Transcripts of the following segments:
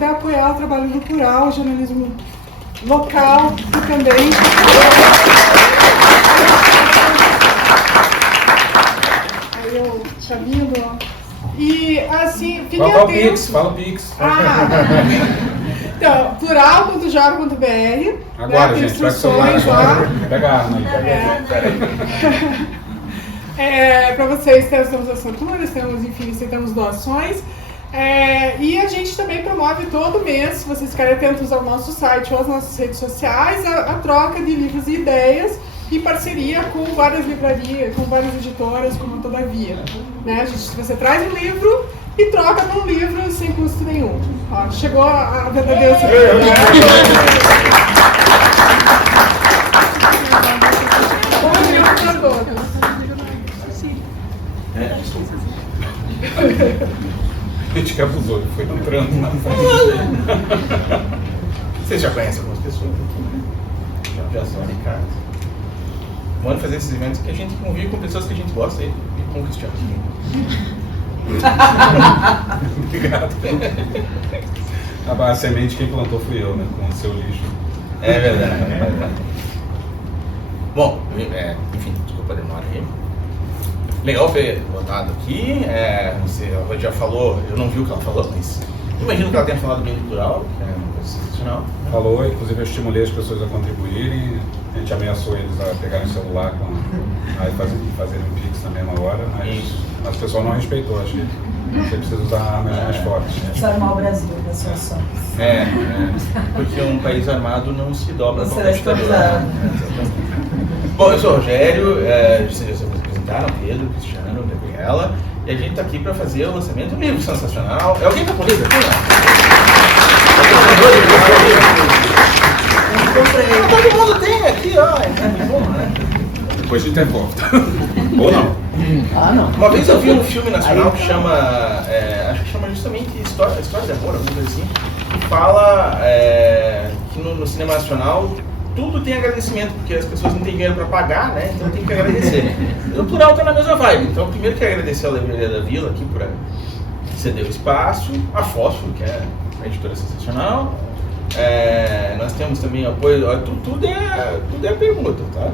puder apoiar o trabalho do Plural, o jornalismo local e também... Aí eu chavinho do... E assim, fiquem atentos. Fala o Pix. Então, plural.jovem.br. Agora, gente, pega o celular agora. Pega a arma aí. Para vocês, temos assinaturas, temos doações. E a gente também promove todo mês, se vocês ficarem atentos ao nosso site ou às nossas redes sociais, a troca de livros e ideias e parceria com várias livrarias, com várias editoras, como a Todavia. Né? Você traz um livro e troca por um livro sem custo nenhum. Ó, chegou a verdadeira A gente que abusou, foi entrando na frente. Vocês já conhecem algumas pessoas aqui, né? Já são Ricardo. Vamos fazer esses eventos que a gente convive com pessoas que a gente gosta e com o Cristiano. Obrigado. A semente quem plantou fui eu, né? Com o seu lixo. É verdade. Bom, enfim, desculpa a demora aí. Legal ver votado aqui. Você já falou, eu não vi o que ela falou, mas imagino que ela tenha falado bem do plural, que é uma coisa sensacional. Falou, inclusive eu estimulei as pessoas a contribuírem. A gente ameaçou eles a pegarem o celular e fazerem um Pix na mesma hora, mas o pessoal não respeitou, acho que você precisa usar armas mais fortes. Desarmar o Brasil das soluções. Porque um país armado não se dobra Você com é ditadura. Bom, eu sou o Rogério, vocês já se apresentaram, Pedro, Cristiano, Gabriela, e a gente está aqui para fazer o lançamento de um livro sensacional. É alguém que está com livro aqui, Todo mundo tem aqui, ó. É bom, né? Depois de ter volta. Ou não. Não. Uma vez eu vi um filme nacional que chama, acho que chama justamente História de Amor, alguma coisa assim, que fala que no cinema nacional tudo tem agradecimento, porque as pessoas não têm dinheiro para pagar, né? Então tem que agradecer. O plural está na mesma vibe. Então primeiro quero agradecer a Livraria da Vila aqui por ceder o espaço, a Fósforo, que é uma editora sensacional. Nós temos também apoio, tudo é permuta, tá?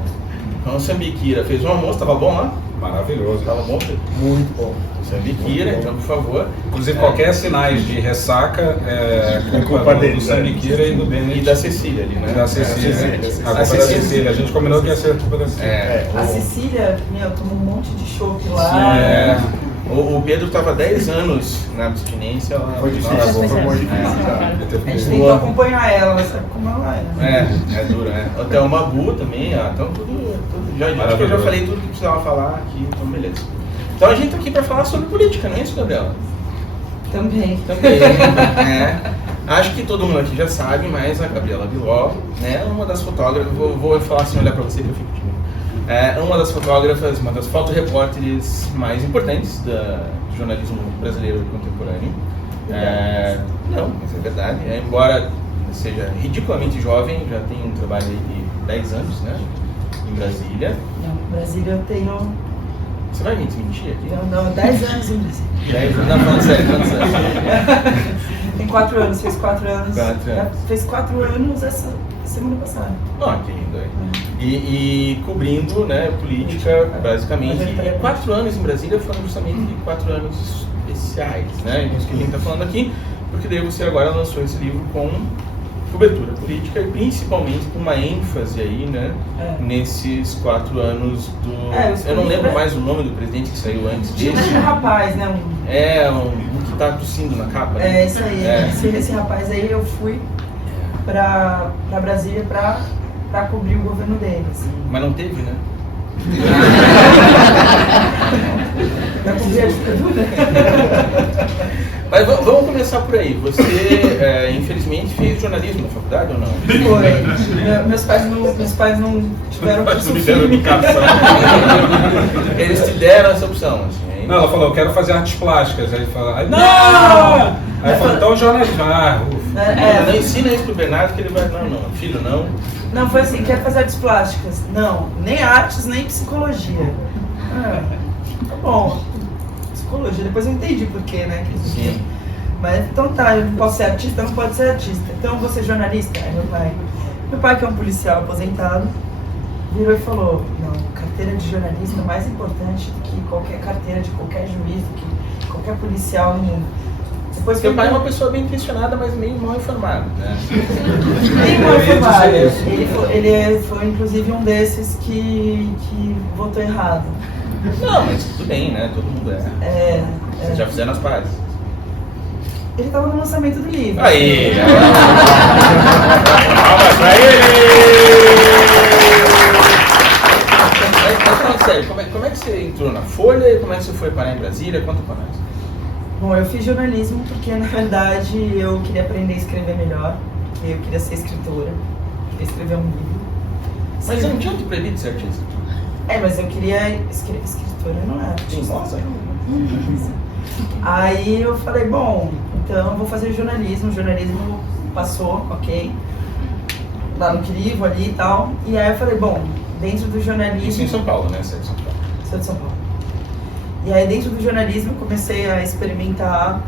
Então o Sambiquira fez um almoço, estava bom lá? Maravilhoso. Estava bom? Muito bom. Sambiquira, então por favor. Inclusive qualquer sinais de ressaca é culpa do Sambiquira e do Bennett. E da Cecília ali, né? Da Cecília. A culpa da Cecília. A gente combinou que ia ser a culpa da Cecília. A Cecília, tomou um monte de chope lá. O Pedro estava 10 anos na abstinência. Foi difícil, foi muito difícil. A gente tentou acompanhar ela, mas sabe como ela é. É duro, né? Até o Mabu também, então tudo acho que eu já falei tudo que precisava falar aqui, então beleza. Então a gente está aqui para falar sobre política, não é isso, Gabriela? Também. Acho que todo mundo aqui já sabe, mas a Gabriela Biló, né, uma das fotógrafas, vou falar assim, olhar para você que eu fico tímido. Uma das fotógrafas, uma das fotorepórteres mais importantes do jornalismo brasileiro contemporâneo. Não, mas é verdade. Embora seja ridiculamente jovem, já tem um trabalho aí de 10 anos, né? Em Brasília. Não, em Brasília eu tenho... Você vai me desmentir aqui? Não, 10 anos em Brasília. 10 anos? Não, falando sério. Tem 4 anos, fez 4 anos. 4 anos. Fez 4 anos essa semana passada. Que lindo aí. E cobrindo, né, política, basicamente. E 4 anos em Brasília foram justamente 4 anos especiais, né? Isso que a gente está falando aqui, porque daí você agora lançou esse livro com cobertura política e principalmente com uma ênfase aí, né, nesses 4 anos do... eu não lembro mais o nome do presidente que saiu antes desse. Tinha um rapaz, né? Um que tá tossindo na capa, né? Isso aí. Esse rapaz aí eu fui pra Brasília pra cobrir o governo dele, assim. Mas não teve, né? Pra cobrir a ditadura. Mas vamos começar por aí. Você, infelizmente, fez jornalismo na faculdade ou não? Foi. Meus pais não tiveram educação. Eles te deram essa opção, assim. Não, ela falou, eu quero fazer artes plásticas. Aí ele falou, não! Aí falou, então jornalismo. Não ensina isso pro Bernardo que ele vai, não, filho, não. Não, foi assim, quero fazer artes plásticas. Não, nem artes, nem psicologia. Tá bom. Psicologia, depois eu entendi por quê, né? Sim. Mas então tá, eu não posso ser artista, não pode ser artista. Então eu vou ser jornalista. Aí meu pai que é um policial aposentado, virou e falou, não, carteira de jornalista é mais importante do que qualquer carteira de qualquer juiz, do que qualquer policial no mundo. Depois Seu pai é uma pessoa bem intencionada, mas meio mal informada, né? Bem mal informado. Ele foi inclusive um desses que votou errado. Não, mas tudo bem, né? Todo mundo é. Vocês já fizeram as pazes? Ele estava no lançamento do livro. Aí! Palmas pra ele! Mas falando sério, como é que você entrou na Folha e como é que você foi parar em Brasília? Conta pra nós. Bom, eu fiz jornalismo porque, na verdade, eu queria aprender a escrever melhor, porque eu queria ser escritora, queria escrever um livro. Mas não tinha te proibido ser artista? Mas eu queria escrever escritora, não é artista. Nossa. Aí eu falei, bom, então eu vou fazer jornalismo. O jornalismo passou, ok, lá no crivo ali e tal. E aí eu falei, bom, dentro do jornalismo... Isso em São Paulo, né? Você é de São Paulo. Sou de São Paulo. E aí dentro do jornalismo eu comecei a experimentar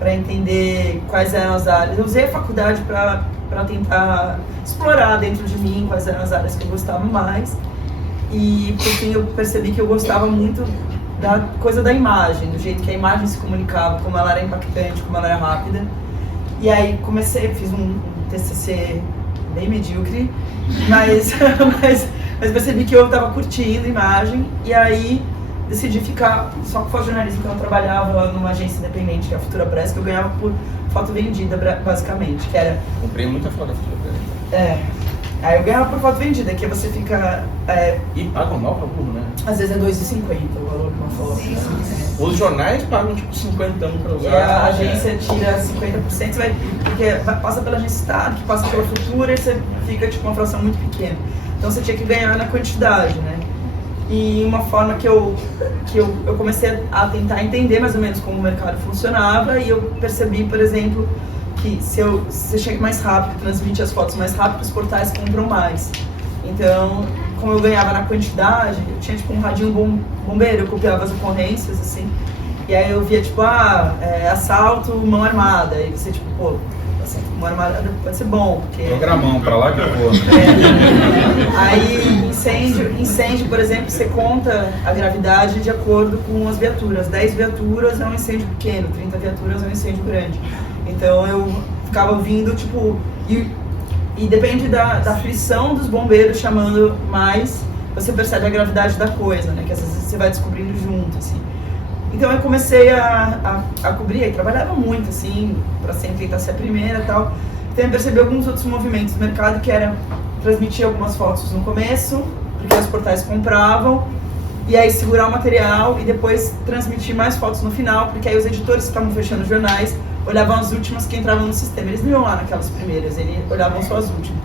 para entender quais eram as áreas. Eu usei a faculdade para tentar explorar dentro de mim quais eram as áreas que eu gostava mais. E por fim eu percebi que eu gostava muito da coisa da imagem, do jeito que a imagem se comunicava, como ela era impactante, como ela era rápida. E aí fiz um TCC bem medíocre, mas percebi que eu estava curtindo imagem, e aí decidi ficar só com fotojornalismo, porque eu trabalhava numa agência independente, que é a Futura Press, que eu ganhava por foto vendida, basicamente, que era... Comprei muita foto da Futura Press. Aí eu ganhava por foto vendida, que você fica... E pagam mal pra burro, né? Às vezes é R$2,50 o valor de uma foto. Os jornais pagam tipo 50 pra usar. E a agência tira 50%, porque passa pela agência Estado, que passa pela Futura, e você fica tipo uma fração muito pequena. Então você tinha que ganhar na quantidade, né? E uma forma que eu comecei a tentar entender mais ou menos como o mercado funcionava, e eu percebi, por exemplo, que se você chega mais rápido, transmite as fotos mais rápido, os portais compram mais. Então, como eu ganhava na quantidade, eu tinha tipo um radinho bombeiro, eu copiava as ocorrências, assim, e aí eu via tipo, assalto, mão armada, e você tipo, pô, assalto, mão armada pode ser bom, porque... Programão, pra lá que eu vou. Aí, incêndio, por exemplo, você conta a gravidade de acordo com as viaturas. 10 viaturas é um incêndio pequeno, 30 viaturas é um incêndio grande. Então eu ficava ouvindo, tipo, e depende da aflição dos bombeiros chamando mais, você percebe a gravidade da coisa, né? Que às vezes você vai descobrindo junto, assim. Então eu comecei a cobrir, e trabalhava muito, assim, pra sempre tentar ser a primeira e tal. Então eu percebi alguns outros movimentos do mercado, que era transmitir algumas fotos no começo, porque os portais compravam, e aí segurar o material e depois transmitir mais fotos no final, porque aí os editores que estavam fechando jornais olhavam as últimas que entravam no sistema. Eles não iam lá naquelas primeiras, eles olhavam só as últimas.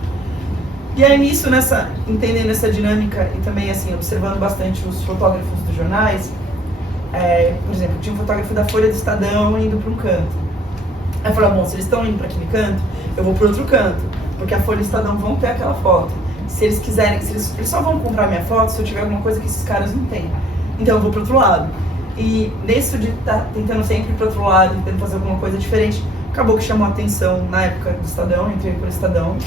E aí nisso, entendendo essa dinâmica e também assim, observando bastante os fotógrafos dos jornais, por exemplo, tinha um fotógrafo da Folha do Estadão indo para um canto. Aí eu falava, bom, se eles estão indo para aquele canto, eu vou para outro canto, porque a Folha e o Estadão vão ter aquela foto. Se eles quiserem, eles só vão comprar minha foto se eu tiver alguma coisa que esses caras não têm. Então eu vou para outro lado. E nisso de estar tentando sempre ir para outro lado, tentando fazer alguma coisa diferente, acabou que chamou a atenção na época do Estadão, entrei para o Estadão,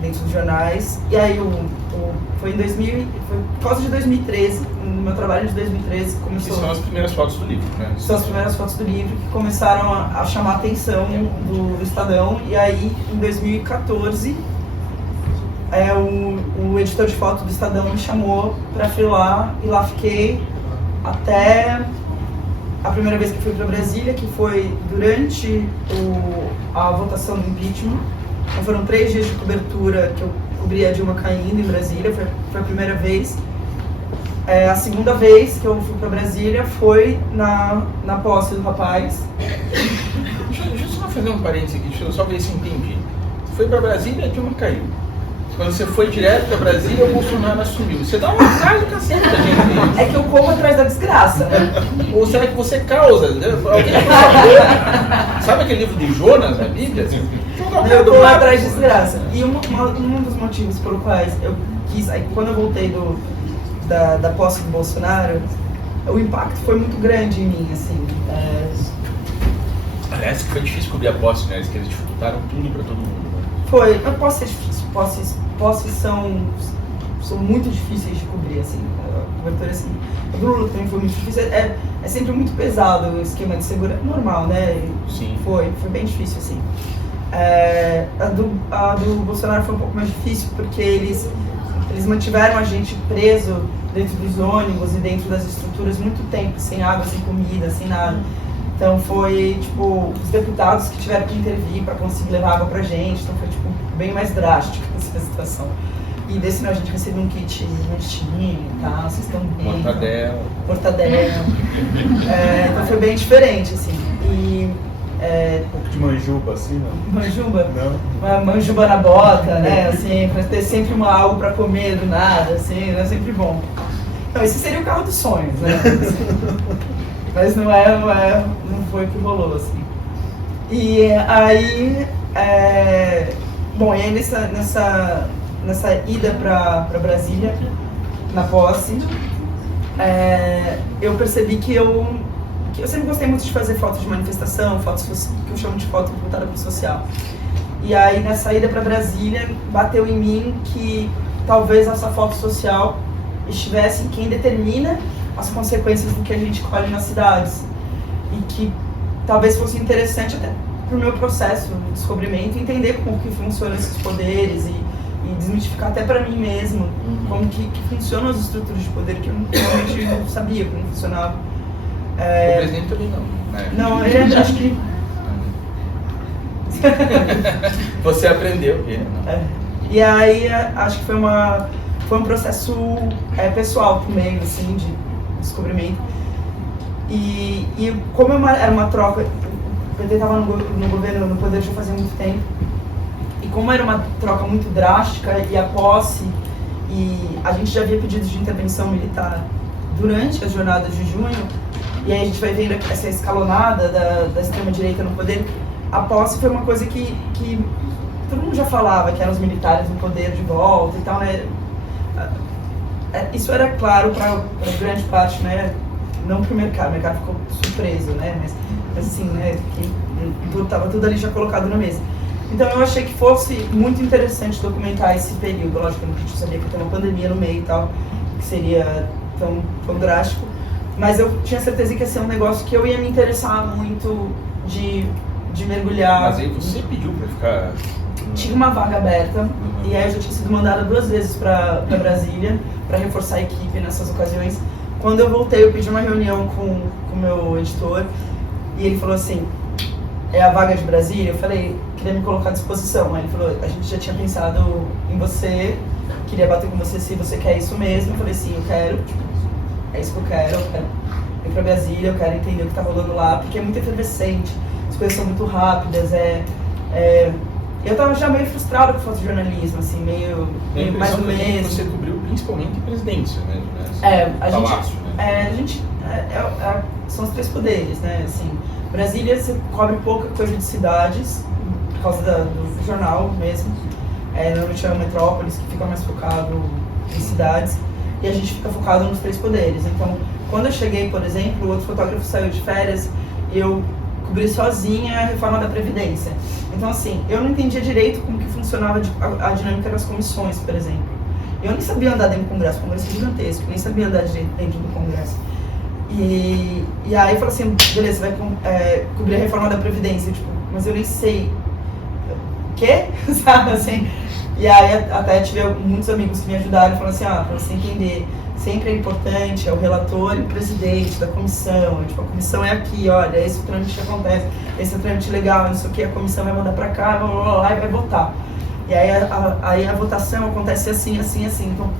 dentro dos jornais. E aí foi por causa de 2013, no meu trabalho de 2013 começou... Que são as primeiras fotos do livro, né? São as primeiras fotos do livro que começaram a chamar a atenção do Estadão. E aí, em 2014, o editor de foto do Estadão me chamou para frilar, e lá fiquei até a primeira vez que fui para Brasília, que foi durante a votação do impeachment. Então foram 3 dias de cobertura que eu cobri a Dilma caindo em Brasília, foi a primeira vez. A segunda vez que eu fui para Brasília foi na posse do rapaz. Deixa eu só fazer um parênteses aqui, deixa eu só ver se entendi. Você foi para Brasília e a Dilma caiu. Quando você foi direto para Brasília, o Bolsonaro assumiu. Você dá uma atrás do cacete da gente. É que eu corro atrás da desgraça, né? Ou será que você causa? Alguém, por favor, sabe aquele livro de Jonas, na Bíblia? Eu corro atrás de desgraça. E um dos motivos pelo quais eu quis, quando eu voltei da posse do Bolsonaro, o impacto foi muito grande em mim, assim. Parece que foi difícil cobrir a posse, né? Que eles dificultaram tudo para todo mundo. Né? Foi, mas posse é difícil. Posses são muito difíceis de cobrir, assim. A cobertura, assim. O do Lula também foi muito difícil. É sempre muito pesado o esquema de segurança. Normal, né? Sim. Foi bem difícil, assim. A do Bolsonaro foi um pouco mais difícil porque eles mantiveram a gente preso dentro dos ônibus e dentro das estruturas muito tempo, sem água, sem comida, sem nada. Então foi, tipo, os deputados que tiveram que intervir para conseguir levar água pra gente, então foi, tipo, bem mais drástico essa situação. E desse não, a gente recebeu um kit montinho e tal, vocês estão bem. Mortadela. Então foi bem diferente, assim. E um pouco de manjuba, assim, não? Manjuba? Não. Uma manjuba na bota, né? Assim, pra ter sempre algo pra comer do nada, assim, é sempre bom. Então, esse seria o carro dos sonhos, né? Mas não foi o que rolou, assim. E aí, bom, e aí nessa ida pra Brasília, na posse, eu percebi que eu sempre gostei muito de fazer fotos de manifestação, fotos que eu chamo de foto voltada para o social. E aí, na saída para Brasília, bateu em mim que talvez essa foto social estivesse em quem determina as consequências do que a gente colhe nas cidades. E que talvez fosse interessante até para o meu processo de descobrimento, entender como que funcionam esses poderes e desmistificar até para mim mesmo como que funcionam as estruturas de poder que eu realmente não sabia como funcionava. O presidente também não, né? Não, ele acho que... Você aprendeu. E aí, acho que foi um processo pessoal também, assim, de descobrimento. E como era uma troca, o PT estava no governo, no poder já fazia muito tempo, e como era uma troca muito drástica, e a posse, e a gente já havia pedidos de intervenção militar durante as jornadas de junho, e aí a gente vai vendo essa escalonada da extrema-direita no poder. A posse foi uma coisa que todo mundo já falava, que eram os militares no poder de volta e tal, né? Isso era claro para grande parte, né? Não para o mercado ficou surpreso, né? Mas assim, né? Que estava tudo ali já colocado na mesa. Então eu achei que fosse muito interessante documentar esse período. Lógico que a gente sabia que ia ter uma pandemia no meio e tal, que seria tão drástico. Mas eu tinha certeza que ia ser um negócio que eu ia me interessar muito de mergulhar. Mas aí você pediu pra ficar... Tinha uma vaga aberta, e aí eu já tinha sido mandada 2 vezes pra Brasília, para reforçar a equipe nessas ocasiões. Quando eu voltei, eu pedi uma reunião com o meu editor, e ele falou assim, é a vaga de Brasília? Eu falei, queria me colocar à disposição. Aí ele falou, a gente já tinha pensado em você, queria bater com você se você quer isso mesmo. Eu falei, sim, eu quero. É isso que eu quero ir pra Brasília, eu quero entender o que tá rolando lá, porque é muito efervescente, as coisas são muito rápidas, eu tava já meio frustrada com o fotojornalismo, assim, meio mais ou menos. Você cobriu principalmente presidência, né? São os 3 poderes, né, assim, Brasília você cobre pouca coisa de cidades, por causa do jornal mesmo, normalmente é a Metrópolis, que fica mais focado em cidades, e a gente fica focado nos 3 poderes. Então, quando eu cheguei, por exemplo, o outro fotógrafo saiu de férias, eu cobri sozinha a reforma da Previdência. Então, assim, eu não entendia direito como que funcionava a dinâmica das comissões, por exemplo. Eu nem sabia andar dentro do Congresso, o Congresso é gigantesco, nem sabia andar direito dentro do Congresso. E aí eu falei assim, beleza, vai cobrir a reforma da Previdência, tipo, mas eu nem sei o quê, sabe, assim. E aí até tive muitos amigos que me ajudaram e falaram assim, pra você entender, sempre é importante, é o relator e o presidente da comissão, tipo, a comissão é aqui, olha, esse trâmite acontece, esse é o trâmite legal, não sei o que, a comissão vai mandar pra cá, blá, blá, blá, e vai votar. E aí a votação acontece assim, assim, assim, então,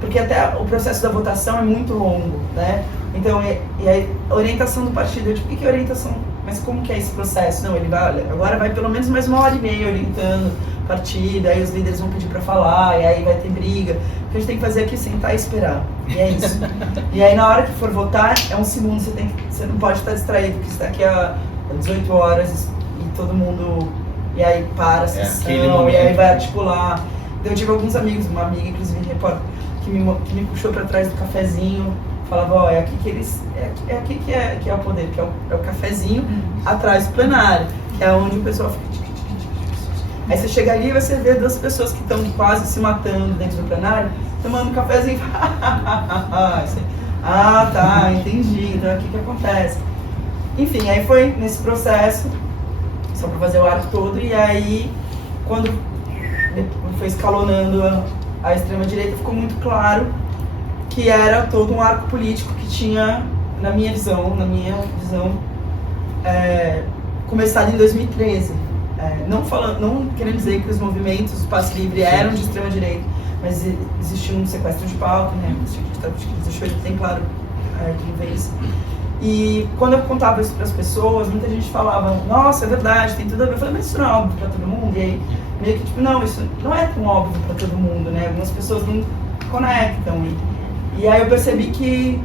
porque até o processo da votação é muito longo, né? Então, e aí a orientação do partido, eu tipo, o que é orientação? Mas como que é esse processo? Não, ele vai, olha, agora vai pelo menos mais 1h30 orientando o partido, aí os líderes vão pedir pra falar, e aí vai ter briga. O que a gente tem que fazer aqui é sentar e esperar. E é isso. E aí na hora que for votar, é 1 segundo, você não pode estar distraído, porque você está aqui há 18 horas e todo mundo... E aí para a sessão, e aí vai articular. Então, eu tive alguns amigos, uma amiga, inclusive, repórter, que me puxou para trás do cafezinho, falava, ó, é aqui que eles, é aqui que é o poder, que é o cafezinho atrás do plenário, que é onde o pessoal fica. Aí você chega ali e você vê 2 pessoas que estão quase se matando dentro do plenário, tomando um cafezinho. Ah, tá, entendi, então é aqui que acontece. Enfim, aí foi nesse processo, só para fazer o arco todo, e aí quando foi escalonando a extrema-direita, ficou muito claro que era todo um arco político que tinha, na minha visão, começado em 2013. Não querendo dizer que os movimentos do passe livre eram de extrema-direita, mas existia um sequestro de pauta, né? Deixou bem claro de vez. E quando eu contava isso para as pessoas, muita gente falava, nossa, é verdade, tem tudo a ver. Eu falei, mas isso não é óbvio para todo mundo? E aí, meio que tipo, não, isso não é tão óbvio para todo mundo, né? Algumas pessoas não conectam. E aí eu percebi que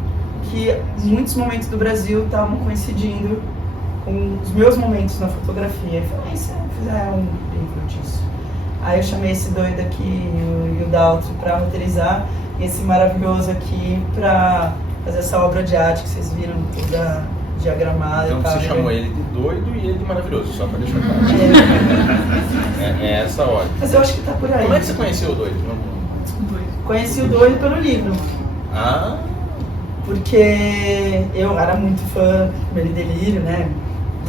muitos momentos do Brasil estavam coincidindo com os meus momentos na fotografia. Eu falei, se eu fizer um livro disso? Aí eu chamei esse doido aqui e o Daltro para roteirizar, e esse maravilhoso aqui para fazer essa obra de arte que vocês viram toda diagramada. Então você chamou ele de doido e ele de maravilhoso, só para deixar claro. É essa hora. Mas eu acho que tá por aí. Como é que você conheceu o doido? Conheci o doido pelo livro. Ah. Porque eu era muito fã do Medo e Delírio, né?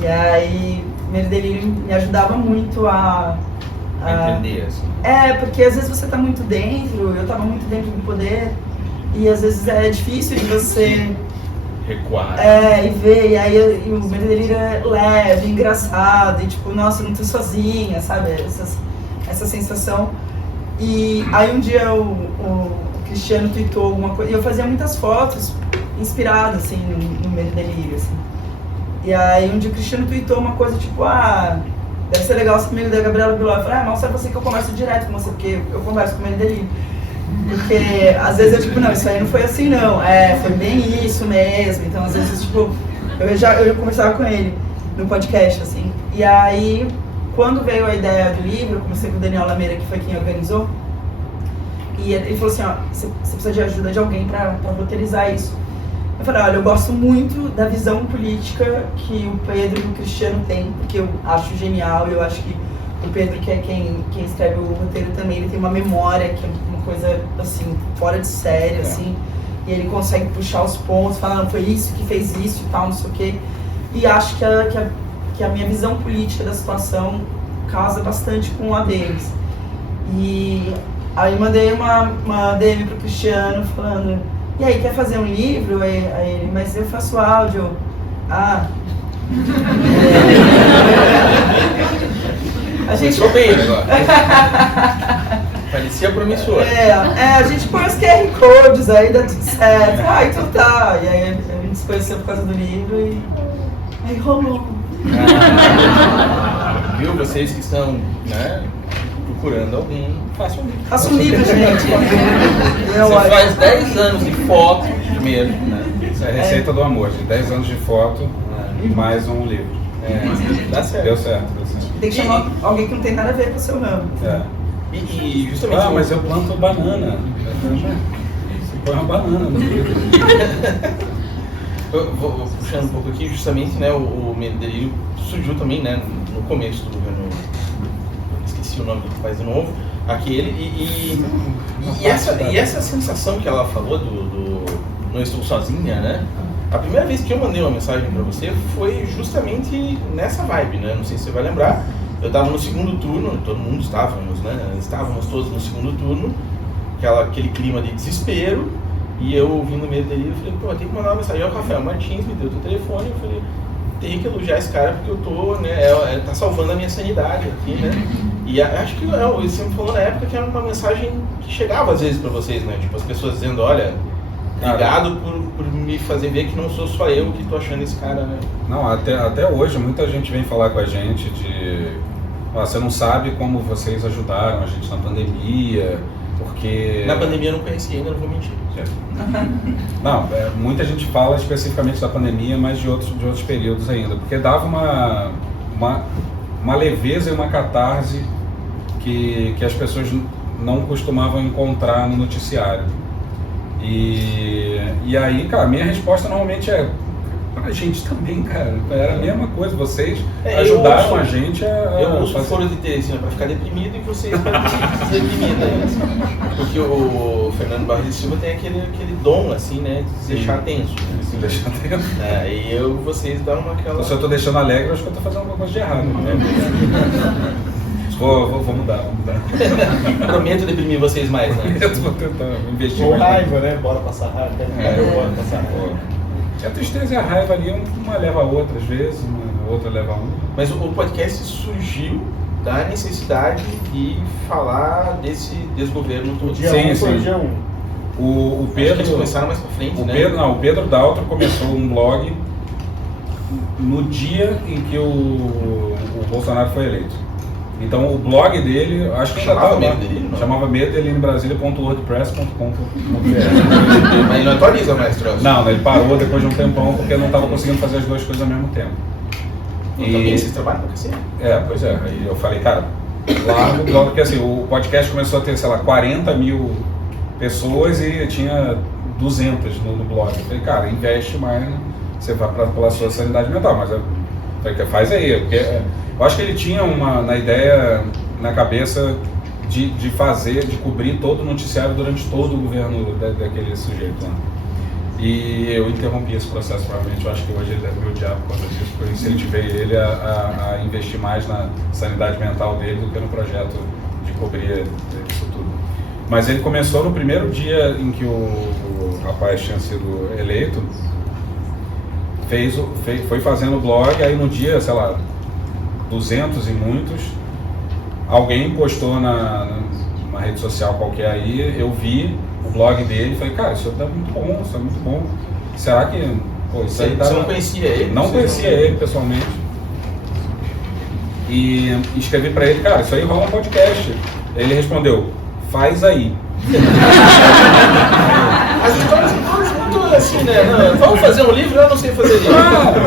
E aí, Medo e Delírio me ajudava muito a entender, assim. Porque às vezes você tá muito dentro, eu tava muito dentro do poder, e às vezes é difícil de você recuar. E ver, e aí o Medo e Delírio é leve, engraçado, e tipo, nossa, eu não tô sozinha, sabe? Essa sensação. E aí um dia o Cristiano tweetou alguma coisa, e eu fazia muitas fotos inspiradas, assim, no Medo e Delírio, assim. E aí um dia o Cristiano tweetou uma coisa tipo, deve ser legal ser amigo da Gabriela Biló. Eu falei, mostra você que eu converso direto com você, porque eu converso com o Medo e Delírio. Porque às vezes eu tipo, não, isso aí não foi assim não, foi bem isso mesmo. Então às vezes tipo, eu conversava com ele no podcast, assim. E aí, quando veio a ideia do livro, eu comecei com o Daniel Lameira, que foi quem organizou. E ele falou assim, você precisa de ajuda de alguém para roteirizar isso. Eu falei, olha, eu gosto muito da visão política que o Pedro e o Cristiano têm, porque eu acho genial, e eu acho que o Pedro, que é quem escreve o roteiro também, ele tem uma memória que é uma coisa, assim, fora de série, assim, e ele consegue puxar os pontos, falar, não, foi isso que fez isso e tal, não sei o quê. E acho que a minha visão política da situação casa bastante com a deles. E aí mandei uma DM pro Cristiano falando, e aí, quer fazer um livro? Aí ele, mas eu faço áudio. A gente... Começou bem agora. Parecia promissor. A gente põe os QR Codes, aí dá tudo certo. Então tá. E aí a gente se conheceu por causa do livro e aí rolou. Viu? Vocês que estão, né, procurando alguém, faça um livro. Faça um livro, gente. Você faz 10 anos de foto primeiro, né? Isso é a receita do amor, de 10 anos de foto, mais um livro. Dá certo. Deu certo. Tem que chamar alguém que não tem nada a ver com o seu ramo. E justamente... mas eu planto banana. Você põe uma banana no livro. Eu vou puxando um pouco aqui, justamente, né, o Medo e Delírio surgiu também, né, no começo do governo, esqueci o nome do rapaz de novo, aquele, e essa sensação que ela falou do Não Estou Sozinha, né, a primeira vez que eu mandei uma mensagem pra você foi justamente nessa vibe, né, não sei se você vai lembrar, eu estava no segundo turno, todo mundo estávamos, né, estávamos todos no segundo turno, aquele clima de desespero. E eu ouvindo o Medo e Delírio, eu falei, tem que mandar uma mensagem. Aí o Rafael Martins me deu o telefone, eu falei, tem que elogiar esse cara porque eu tô, né, tá salvando a minha sanidade aqui, né? E acho que você me falou na época que era uma mensagem que chegava às vezes pra vocês, né? Tipo, as pessoas dizendo, olha, obrigado por me fazer ver que não sou só eu que tô achando esse cara, né? Não, até hoje muita gente vem falar com a gente de, você não sabe como vocês ajudaram a gente na pandemia, porque... Na pandemia eu não conhecia ainda, não vou mentir. Não, muita gente fala especificamente da pandemia, mas de outros períodos ainda, porque dava uma leveza e uma catarse que as pessoas não costumavam encontrar no noticiário. E aí, cara, minha resposta normalmente é pra gente também, cara. Era a mesma coisa, vocês ajudaram a gente a Eu uso fazer... Foro de Teresina pra ficar deprimido e vocês pra se deprimir, né? Porque o Fernando Barros de Silva tem aquele dom, assim, né, de deixar tenso. Se deixar tenso. E vocês dão aquela... Se eu tô deixando alegre, eu acho que eu tô fazendo alguma coisa de errado, né? Vou mudar. Prometo deprimir vocês mais, né? Eu vou tentar investir Ou mais. raiva, né? Bora passar raiva. Bora passar raiva. A tristeza e a raiva ali, uma leva a outra às vezes, uma outra leva a uma. Mas o podcast surgiu da necessidade de falar desse desgoverno todo. Dia Sim, 1 foi sim. dia 1. O Acho que Pedro... eles começaram mais pra frente, né? O Pedro Daltro começou um blog no dia em que o Bolsonaro foi eleito. Então o blog dele, acho que Chamava já Medo estava Delírio, não? chamava Medo Delírio em Brasília.wordpress.com.br. Mas ele não atualiza mais, troço. Não, ele parou depois de um tempão porque não estava conseguindo fazer as duas coisas ao mesmo tempo. Também vocês trabalham pra cacete? Pois é. Aí eu falei, cara, larga o blog, porque assim, o podcast começou a ter, sei lá, 40 mil pessoas e tinha 200 no blog. Eu falei, cara, investe mais, né? Você vai pela sua sanidade mental, mas eu falei, faz aí, porque eu acho que ele tinha na ideia, na cabeça de cobrir todo o noticiário durante todo o governo daquele sujeito, né? E eu interrompi esse processo, provavelmente. Eu acho que hoje ele deve me odiar por causa disso, porque eu incentivei ele a investir mais na sanidade mental dele do que no projeto de cobrir isso tudo. Mas ele começou no primeiro dia em que o rapaz tinha sido eleito, foi fazendo o blog, aí no dia, sei lá, 200 e muitos, alguém postou numa rede social qualquer aí, eu vi o blog dele e falei, cara, isso é muito bom, será que... Pô, isso aí Você não conhecia ele? Não conhecia ele pessoalmente. E escrevi pra ele, cara, isso aí rola um podcast. Ele respondeu, faz aí. As histórias muito assim, né? Não, vamos fazer um livro? Eu não sei fazer livro.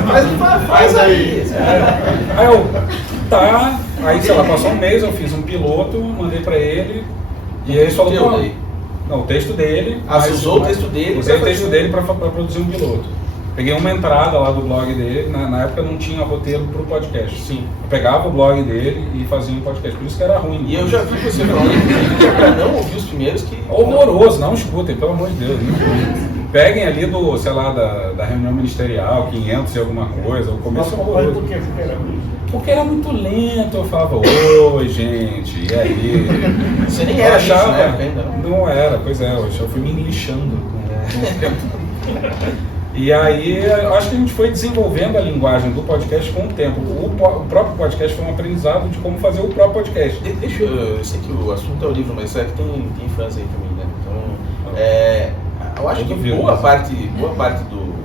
Mas faz aí. Aí eu, tá. Aí, sei lá, passou um mês, eu fiz um piloto, mandei pra ele. E ele falou, Teu pô, daí? não, o texto dele. Você usou o texto dele? Usei o texto dele pra produzir um piloto. Peguei uma entrada lá do blog dele, na época não tinha roteiro pro podcast. Sim. Eu pegava o blog dele e fazia um podcast, por isso que era ruim. E eu já vi você falando que é pra não ouvir os primeiros que... Horroroso, não escutem, pelo amor de Deus. Peguem ali do, sei lá, da reunião ministerial, 500 e alguma coisa, o começo Mas horroroso. por quê? Porque era ruim. Porque era muito lento, eu falava, oi gente, e aí? Você nem era achava, isso na época ainda, não? Não era, pois é, eu fui me lixando com o tempo. E aí, eu acho que a gente foi desenvolvendo a linguagem do podcast com o tempo. O próprio podcast foi um aprendizado de como fazer o próprio podcast. Deixa eu sei que o assunto é o livro, mas é que tem fãs aí também, né? Então, eu acho que boa parte do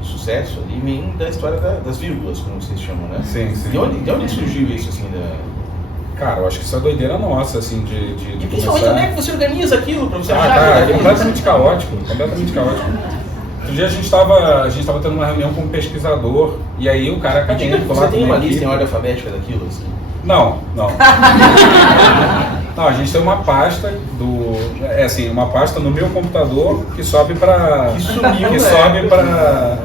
sucesso ali vem da história das vírgulas, como vocês chamam, né? Sim, sim. De onde surgiu isso, assim, Cara, eu acho que isso é doideira nossa, assim, de E principalmente como é que você organiza aquilo pra você achar cara, é que... completamente caótico. Outro dia a gente tava tendo uma reunião com um pesquisador, e aí o cara acadêmico lá... Você tem uma equipe. lista em ordem alfabética daquilo, assim? Não. Não, a gente tem uma pasta uma pasta no meu computador que sobe pra... Que sumiu, que né? sobe pra...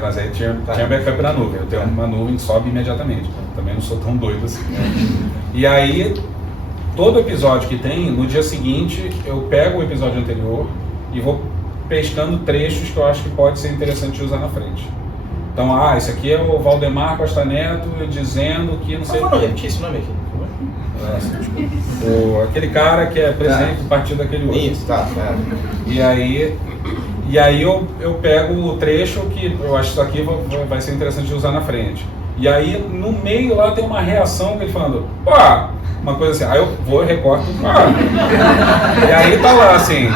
mas aí tinha backup na nuvem. Eu tenho uma nuvem que sobe imediatamente. Também não sou tão doido assim. E aí, todo episódio que tem, no dia seguinte, eu pego o episódio anterior e vou pescando trechos que eu acho que pode ser interessante de usar na frente. Então, esse aqui é o Valdemar Costa Neto dizendo que não sei... Não repetir esse nome aqui. Aquele cara que é presidente do partido daquele outro. Isso, tá. E aí eu pego o trecho que eu acho que isso aqui vai ser interessante de usar na frente. E aí no meio lá tem uma reação que ele falando, uma coisa assim, aí eu vou e recorto, E aí tá lá assim,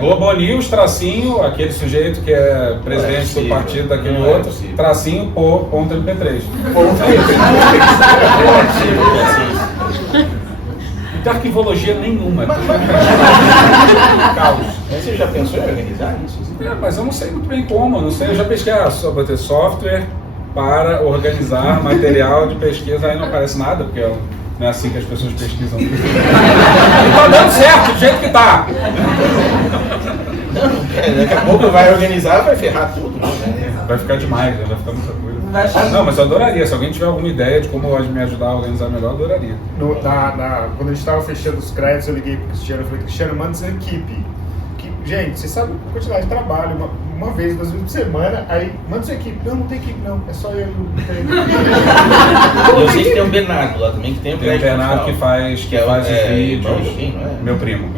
Globo News, tracinho, aquele sujeito que é presidente do partido daquele outro, tracinho, ponto MP3. Não tem arquivologia nenhuma. Caos. Mas você já pensou em organizar isso? Mas eu não sei muito bem como, eu já pesquei sobre ter software para organizar material de pesquisa, aí não aparece nada, porque Não é assim que as pessoas pesquisam. E tá dando certo, do jeito que tá. Daqui a pouco vai organizar, vai ferrar tudo. Vai ficar demais, vai ficar muita coisa. Vai achar- Não, mas eu adoraria. Se alguém tiver alguma ideia de como pode me ajudar a organizar melhor, eu adoraria. Quando a gente estava fechando os créditos, eu liguei pro Cristiano e falei, Cristiano, manda sua equipe. Gente, você sabe a quantidade de trabalho, uma vez, 2 vezes por semana, aí manda sua equipe. Não tem equipe não, é só eu e o Pedro. Eu sei que tem um Bernardo lá também, que tem um Tem o Bernardo que faz os vídeos. irmão, enfim, não é? Meu primo.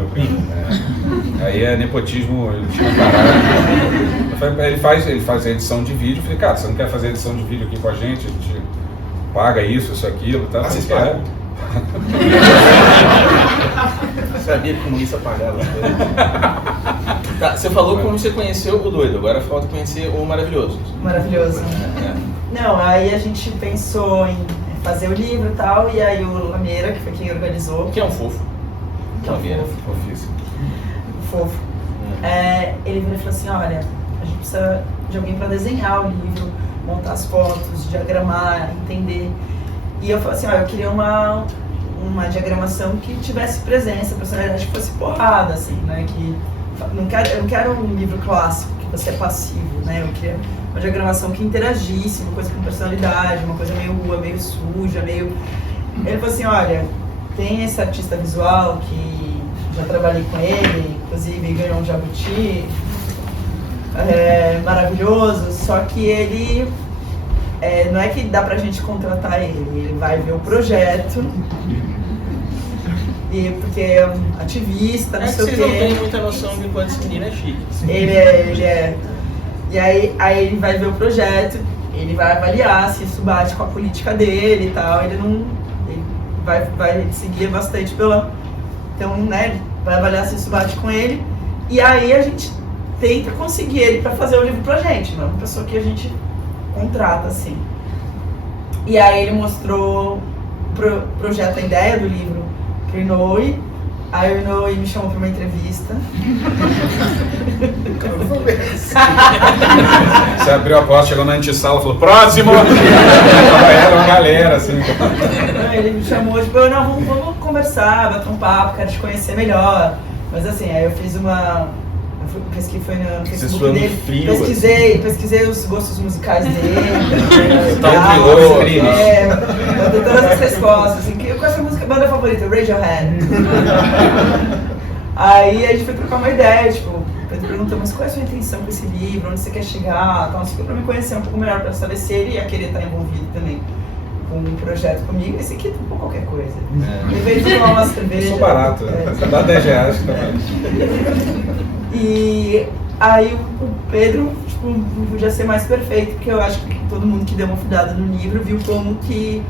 Aí é nepotismo, caralho. Ele faz a edição de vídeo. Eu falei, cara, você não quer fazer edição de vídeo aqui com a gente? A gente paga isso, aquilo, tá? Vocês Você quer? Sabia que o comunista pagava as coisas. Tá, você falou como você conheceu o doido, agora falta conhecer o maravilhoso. Maravilhoso. Não, aí a gente pensou em fazer o livro e tal, e aí o Lameira, que foi quem organizou. Que é um fofo. Que é um Lameira. fofo. Ofício. Fofo. Ele virou e falou assim, olha, a gente precisa de alguém para desenhar o livro, montar as fotos, diagramar, entender. E eu falei assim, eu queria uma diagramação que tivesse presença, a personalidade que fosse porrada, assim, né? Que eu não quero um livro clássico, que você é passivo, né? Eu queria uma diagramação que interagisse, uma coisa com personalidade, uma coisa meio rua, meio suja, meio... Ele falou assim, olha, tem esse artista visual que já trabalhei com ele, inclusive ganhou um jabuti, maravilhoso, só que ele... não é que dá pra gente contratar ele vai ver o projeto, porque é um ativista, não sei o quê. Vocês não têm muita noção de quanto esse menino é chique. Ele é. E aí ele vai ver o projeto, ele vai avaliar se isso bate com a política dele e tal, ele vai seguir bastante pela... Então, né, vai avaliar se isso bate com ele, e aí a gente tenta conseguir ele pra fazer o livro pra gente, não é uma pessoa que a gente contrata, assim. E aí ele mostrou o projeto, a ideia do livro pro Inoue. Aí o Inoue me chamou pra uma entrevista. Você abriu a porta, chegou na antessala e falou, próximo! Era uma galera, assim. Ele me chamou, tipo, não, vamos conversar, bater um papo, quero te conhecer melhor. Mas assim, aí eu fiz uma... Pesquisei, foi no Facebook dele, pesquisei os gostos musicais dele. Botei todas as respostas, assim, qual é a sua banda favorita? Radiohead. Aí a gente foi trocar uma ideia, tipo, ele perguntou, mas qual é a sua intenção com esse livro, onde você quer chegar, tal, assim, pra me conhecer um pouco melhor, pra saber se ele ia querer estar envolvido também com um projeto comigo. Esse aqui topou qualquer coisa. Em vez de tomar uma cerveja... Sou barato, você dá 10 reais, tá bem. E aí o Pedro, tipo, não podia ser mais perfeito, porque eu acho que todo mundo que deu uma olhada no livro viu como que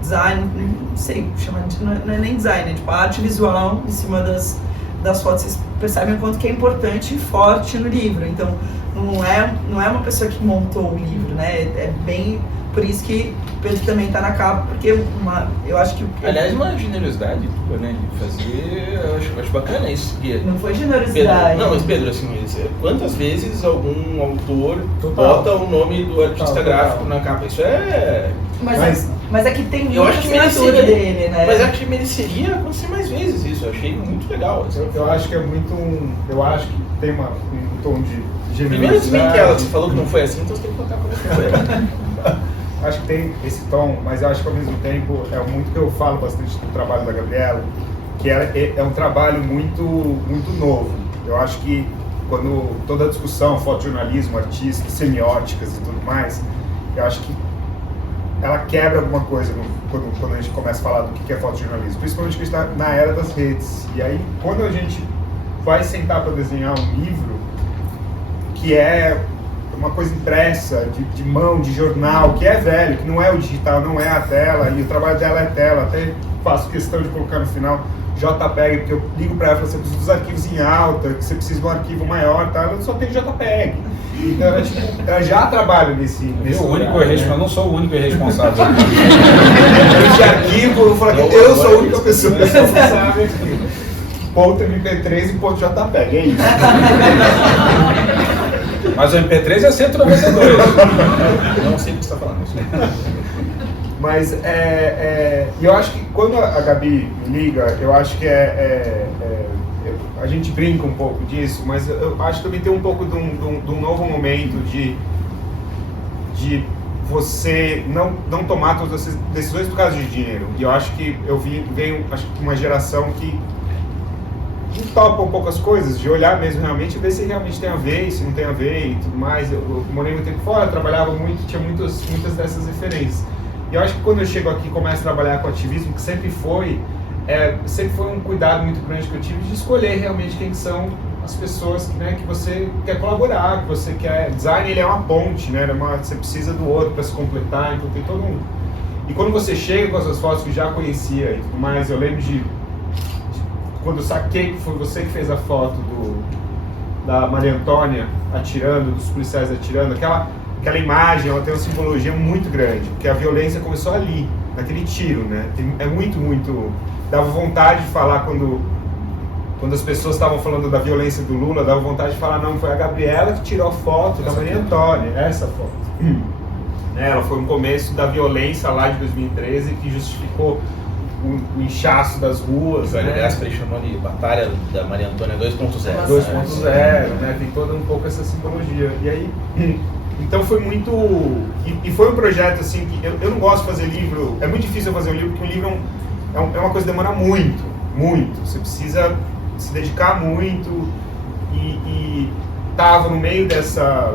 design, não sei chamar de, não é nem design, é tipo arte visual em cima das fotos, vocês percebem o quanto que é importante e forte no livro. Então não é uma pessoa que montou o livro, né? É bem por isso que o Pedro também está na capa, porque eu acho que... Aliás, uma generosidade, né, de fazer, eu acho bacana isso. Porque não foi generosidade. Pedro, não, mas Pedro, assim, quantas vezes algum autor bota o nome do artista gráfico na capa? Isso é... Mas é que tem eu muita acho que assinatura dele, né? Mas acho que mereceria acontecer mais vezes isso, eu achei muito legal. Assim. Eu acho que é muito eu acho que tem um tom de generosidade. Primeiro, se bem que ela falou que não foi assim, então você tem que contar como foi. Acho que tem esse tom, mas eu acho que ao mesmo tempo é muito que eu falo bastante do trabalho da Gabriela, que é um trabalho muito novo. Eu acho que quando toda a discussão, fotojornalismo, artista, semióticas e tudo mais, eu acho que ela quebra alguma coisa quando a gente começa a falar do que é fotojornalismo, principalmente que a gente está na era das redes. E aí, quando a gente vai sentar para desenhar um livro, que é uma coisa impressa, de mão, de jornal, que é velho, que não é o digital, não é a tela, e o trabalho dela é tela, até faço questão de colocar no final JPEG, porque eu ligo para ela e falo, você precisa dos arquivos em alta, que você precisa de um arquivo maior, tá? Ela só tem JPEG. Então ela já trabalha nesse Eu não sou o único irresponsável. Esse arquivo, eu falo que eu sou a única pessoa que sabe aqui. Ponto MP3 e ponto JPEG, é isso. Mas o MP3 é 192. Não sei o que você está falando. Mas eu acho que quando a Gabi me liga, eu acho que a gente brinca um pouco disso, mas eu acho que também tem um pouco de um novo momento de você não tomar todas essas decisões por causa de dinheiro. E eu acho que veio acho que uma geração que topa um pouco as coisas, de olhar mesmo realmente e ver se realmente tem a ver, e se não tem a ver e tudo mais. Eu morei muito tempo fora, trabalhava muito, tinha muitas dessas referências. E eu acho que quando eu chego aqui e começo a trabalhar com ativismo, que sempre foi um cuidado muito grande que eu tive de escolher realmente quem são as pessoas que você quer colaborar, que você quer... Design, ele é uma ponte, né? Você precisa do outro para se completar, então tem todo um... E quando você chega com essas fotos que já conhecia e tudo mais, eu lembro de quando eu saquei que foi você que fez a foto da Maria Antônia atirando, dos policiais atirando, aquela imagem, ela tem uma simbologia muito grande, porque a violência começou ali, naquele tiro, né? É muito... Dava vontade de falar quando as pessoas estavam falando da violência do Lula, dava vontade de falar, não, foi a Gabriela que tirou a foto da Maria Antônia, essa foto. Ela foi um começo da violência lá de 2013 que justificou o inchaço das ruas. O Gaspari chamou de Batalha da Maria Antônia 2.0. 2.0, né? Tem toda um pouco essa simbologia. E aí, então foi muito... E foi um projeto assim que eu não gosto de fazer livro, é muito difícil eu fazer um livro, porque um livro é uma coisa que demora muito. Você precisa se dedicar muito e tava no meio dessa...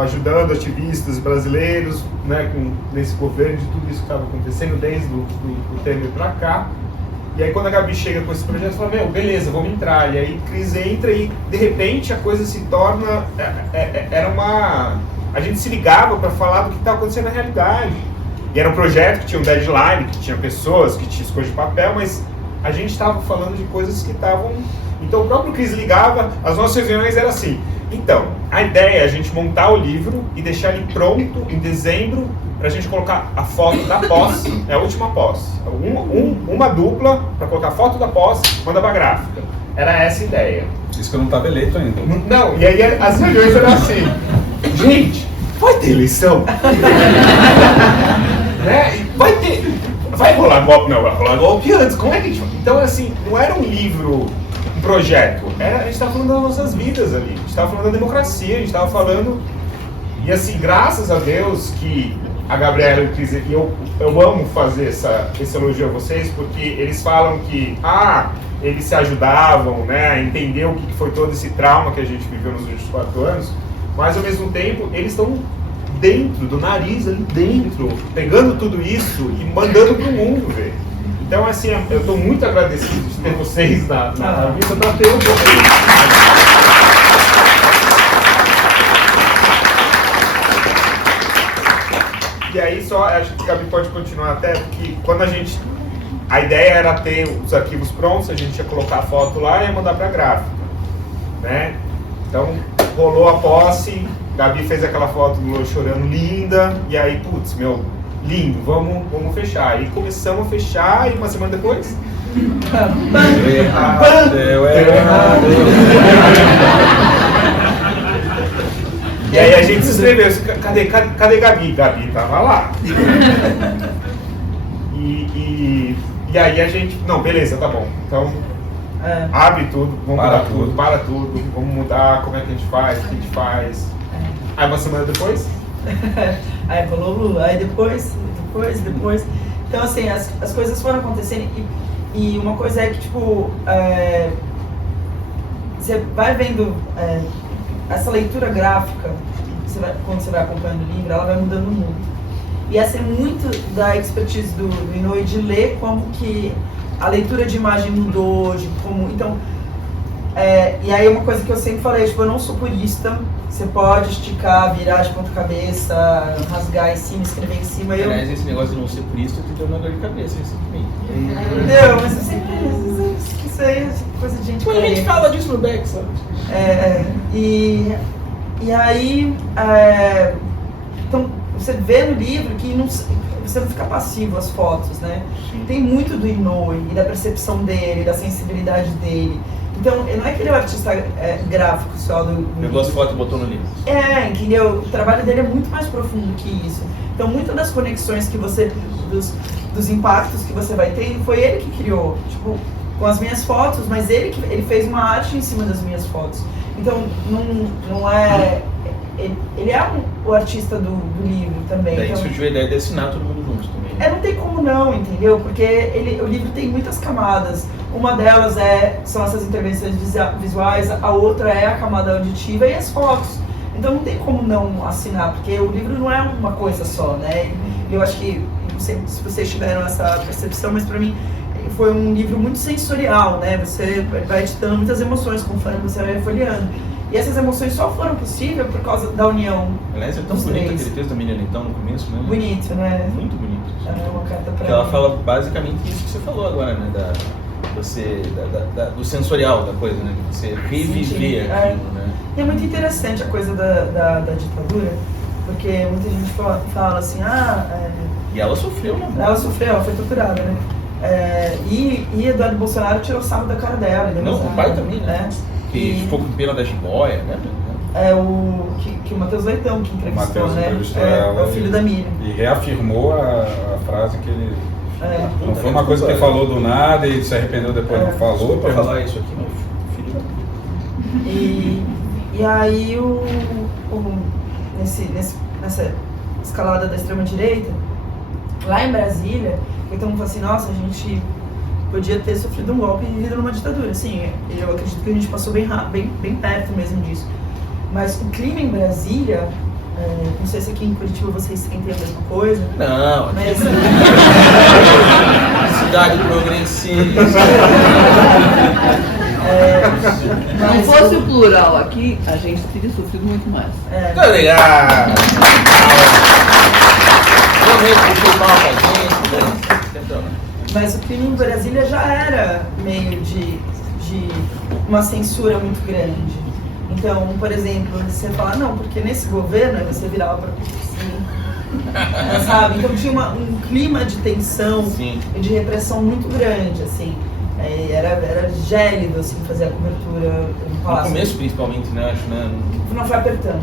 ajudando ativistas brasileiros, né, nesse governo, de tudo isso que estava acontecendo desde o Temer para cá. E aí quando a Gabi chega com esse projeto, fala, beleza, vamos entrar. E aí Cris entra e de repente a coisa se torna... A gente se ligava para falar do que estava acontecendo na realidade. E era um projeto que tinha um deadline, que tinha pessoas, que tinha escolha de papel, mas a gente estava falando de coisas que estavam... Então o próprio Cris ligava, as nossas reuniões eram assim. Então, a ideia é a gente montar o livro e deixar ele pronto em dezembro para a gente colocar a foto da posse, é a última posse. Uma dupla para colocar a foto da posse, manda para a gráfica. Era essa a ideia. Isso que eu não estava eleito ainda. Não, e aí as reuniões eram assim. Gente, vai ter eleição? Né? Vai rolar golpe? Não, vai rolar golpe antes. Como é que a gente... Então, assim, não era um livro... um projeto, a gente estava falando das nossas vidas ali, a gente estava falando da democracia, a gente estava falando, e assim, graças a Deus que a Gabriela e o Cris, e eu amo fazer esse elogio a vocês, porque eles falam que, eles se ajudavam, né, a entender o que foi todo esse trauma que a gente viveu nos últimos 4 anos, mas ao mesmo tempo, eles estão dentro, do nariz ali dentro, pegando tudo isso e mandando para o mundo ver. Então, assim, eu estou muito agradecido de ter vocês na vida para ter um pouco. E aí, acho que a Gabi pode continuar até, porque quando a ideia era ter os arquivos prontos, a gente ia colocar a foto lá e ia mandar para a gráfica, né? Então, rolou a posse, Gabi fez aquela foto do Lula chorando linda, e aí, lindo, vamos fechar. Aí começamos a fechar e uma semana depois... Deu errado. E aí a gente se inscreveu, cadê Gabi? Gabi tava lá. E aí a gente, não, beleza, tá bom. Então, abre tudo, vamos mudar tudo, para tudo, vamos mudar, como é que a gente faz, o que a gente faz. Aí uma semana depois... Aí falou Lula, aí depois. Então, assim, as coisas foram acontecendo e uma coisa é que, tipo, você vai vendo essa leitura gráfica, quando você vai acompanhando o livro, ela vai mudando muito. E essa é muito da expertise do Inouye de ler como que a leitura de imagem mudou, de como... Então, e aí uma coisa que eu sempre falei, tipo, eu não sou purista, você pode esticar, virar de ponta cabeça, rasgar em cima, escrever em cima. Aliás, esse negócio de não ser purista te deu uma dor de cabeça recentemente. Não, mas eu sempre... Isso aí é coisa de gente... Quando a gente fala disso no Beck, sabe? E aí... Então, você vê no livro que você não fica passivo às fotos, né? Tem muito do Inouye e da percepção dele, da sensibilidade dele. Então, não é que ele é um artista gráfico só do Pegou as fotos e botou no livro. Entendeu? O trabalho dele é muito mais profundo que isso. Então, muitas das conexões que você... Dos impactos que você vai ter, foi ele que criou. Tipo, com as minhas fotos, mas ele fez uma arte em cima das minhas fotos. Então, não é... Ele é o artista do livro também. Daí então, surgiu a ideia de assinar todo mundo junto também. não tem como não, entendeu? Porque o livro tem muitas camadas. Uma delas são essas intervenções visuais, a outra é a camada auditiva e as fotos. Então não tem como não assinar, porque o livro não é uma coisa só, né? Eu acho que, não sei se vocês tiveram essa percepção, mas para mim foi um livro muito sensorial, né? Você vai te dando muitas emoções conforme você vai folheando. E essas emoções só foram possíveis por causa da união. Aliás, é tão bonito aquele texto da menina então no começo, né? Bonito, né? Muito bonito. É uma carta pra porque ela fala basicamente isso que você falou agora, né? Do sensorial da coisa, né? De você reviver aquilo, né? E é muito interessante a coisa da ditadura, porque muita gente fala assim, E ela sofreu, né? Ela sofreu, ela foi torturada, né? E Eduardo Bolsonaro tirou sarro da cara dela. Não, o pai também, né? Que ficou com pena da jiboia, né? Que o Matheus Leitão que entrevistou, né? Ela, é o filho da Miriam. E reafirmou a frase que ele... Não foi uma coisa que ele falou do nada e se arrependeu depois, não falou. Pra falar isso aqui, meu filho da Miriam. E aí, nessa escalada da extrema-direita, lá em Brasília, então fala assim, nossa, a gente podia ter sofrido um golpe e vivido numa ditadura. Sim, eu acredito que a gente passou bem perto mesmo disso. Mas o clima em Brasília, não sei se aqui em Curitiba vocês sentem a mesma coisa. Não, mas... cidade progressista. Não fosse o plural aqui, a gente teria sofrido muito mais. Muito obrigado. Realmente, puxei mal pra gente. Mas o crime em Brasília já era meio de uma censura muito grande. Então, por exemplo, você fala, não, porque nesse governo, você virava para assim, sabe? Então tinha um clima de tensão e de repressão muito grande, assim. Era gélido, assim, fazer a cobertura no palácio. No começo, principalmente, né? Acho, né? Não, foi apertando.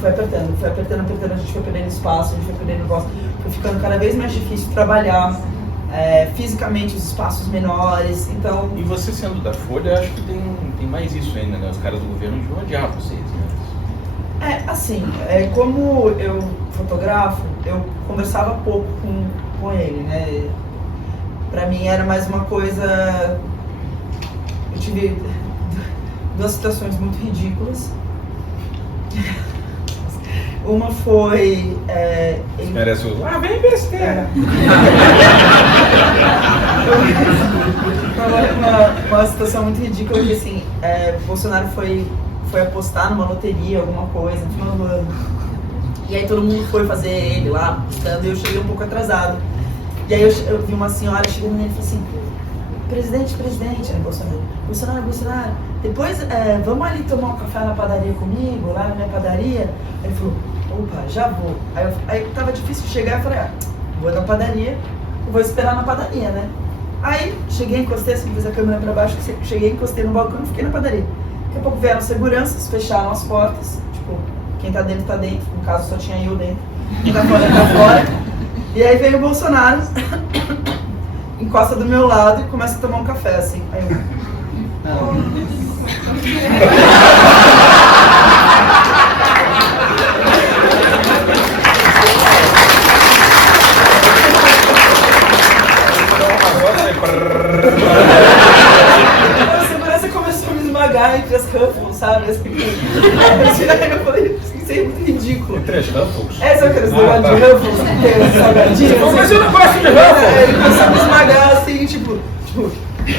Foi apertando, a gente foi perdendo espaço, a gente foi perdendo voz. Foi ficando cada vez mais difícil trabalhar. Fisicamente os espaços menores, então... E você sendo da Folha, acho que tem mais isso ainda, né? Os caras do governo deviam odiar vocês, né? Assim, como eu fotografo, eu conversava pouco com ele, né? Pra mim era mais uma coisa... Eu tive duas situações muito ridículas. Uma foi... ele merece o... vem besteira! uma situação muito ridícula que, assim, o Bolsonaro foi apostar numa loteria, alguma coisa, no final do ano. E aí todo mundo foi fazer ele lá, apostando, e eu cheguei um pouco atrasado. E aí eu vi uma senhora chegando nele e falou assim, presidente, né, Bolsonaro, depois vamos ali tomar um café na padaria comigo, lá na minha padaria? Aí ele falou, opa, já vou. Aí tava difícil de chegar, eu falei, vou na padaria, vou esperar na padaria, né? Aí cheguei, encostei, assim, fiz a câmera pra baixo, cheguei, encostei no balcão e fiquei na padaria. Daqui a pouco vieram seguranças, fecharam as portas, tipo, quem tá dentro, no caso só tinha eu dentro, quem tá fora, tá fora. E aí veio o Bolsonaro, encosta do meu lado e começa a tomar um café, assim. Aí eu... A segurança começou a me esmagar entre as Ruffles, sabe? Assim, eu falei, isso é muito ridículo. Entre as Ruffles? Sabe aqueles negócios de Ruffles que tem os salgadinhos? Mas eu não gosto de Ruffles! Ele começou a me esmagar assim, tipo,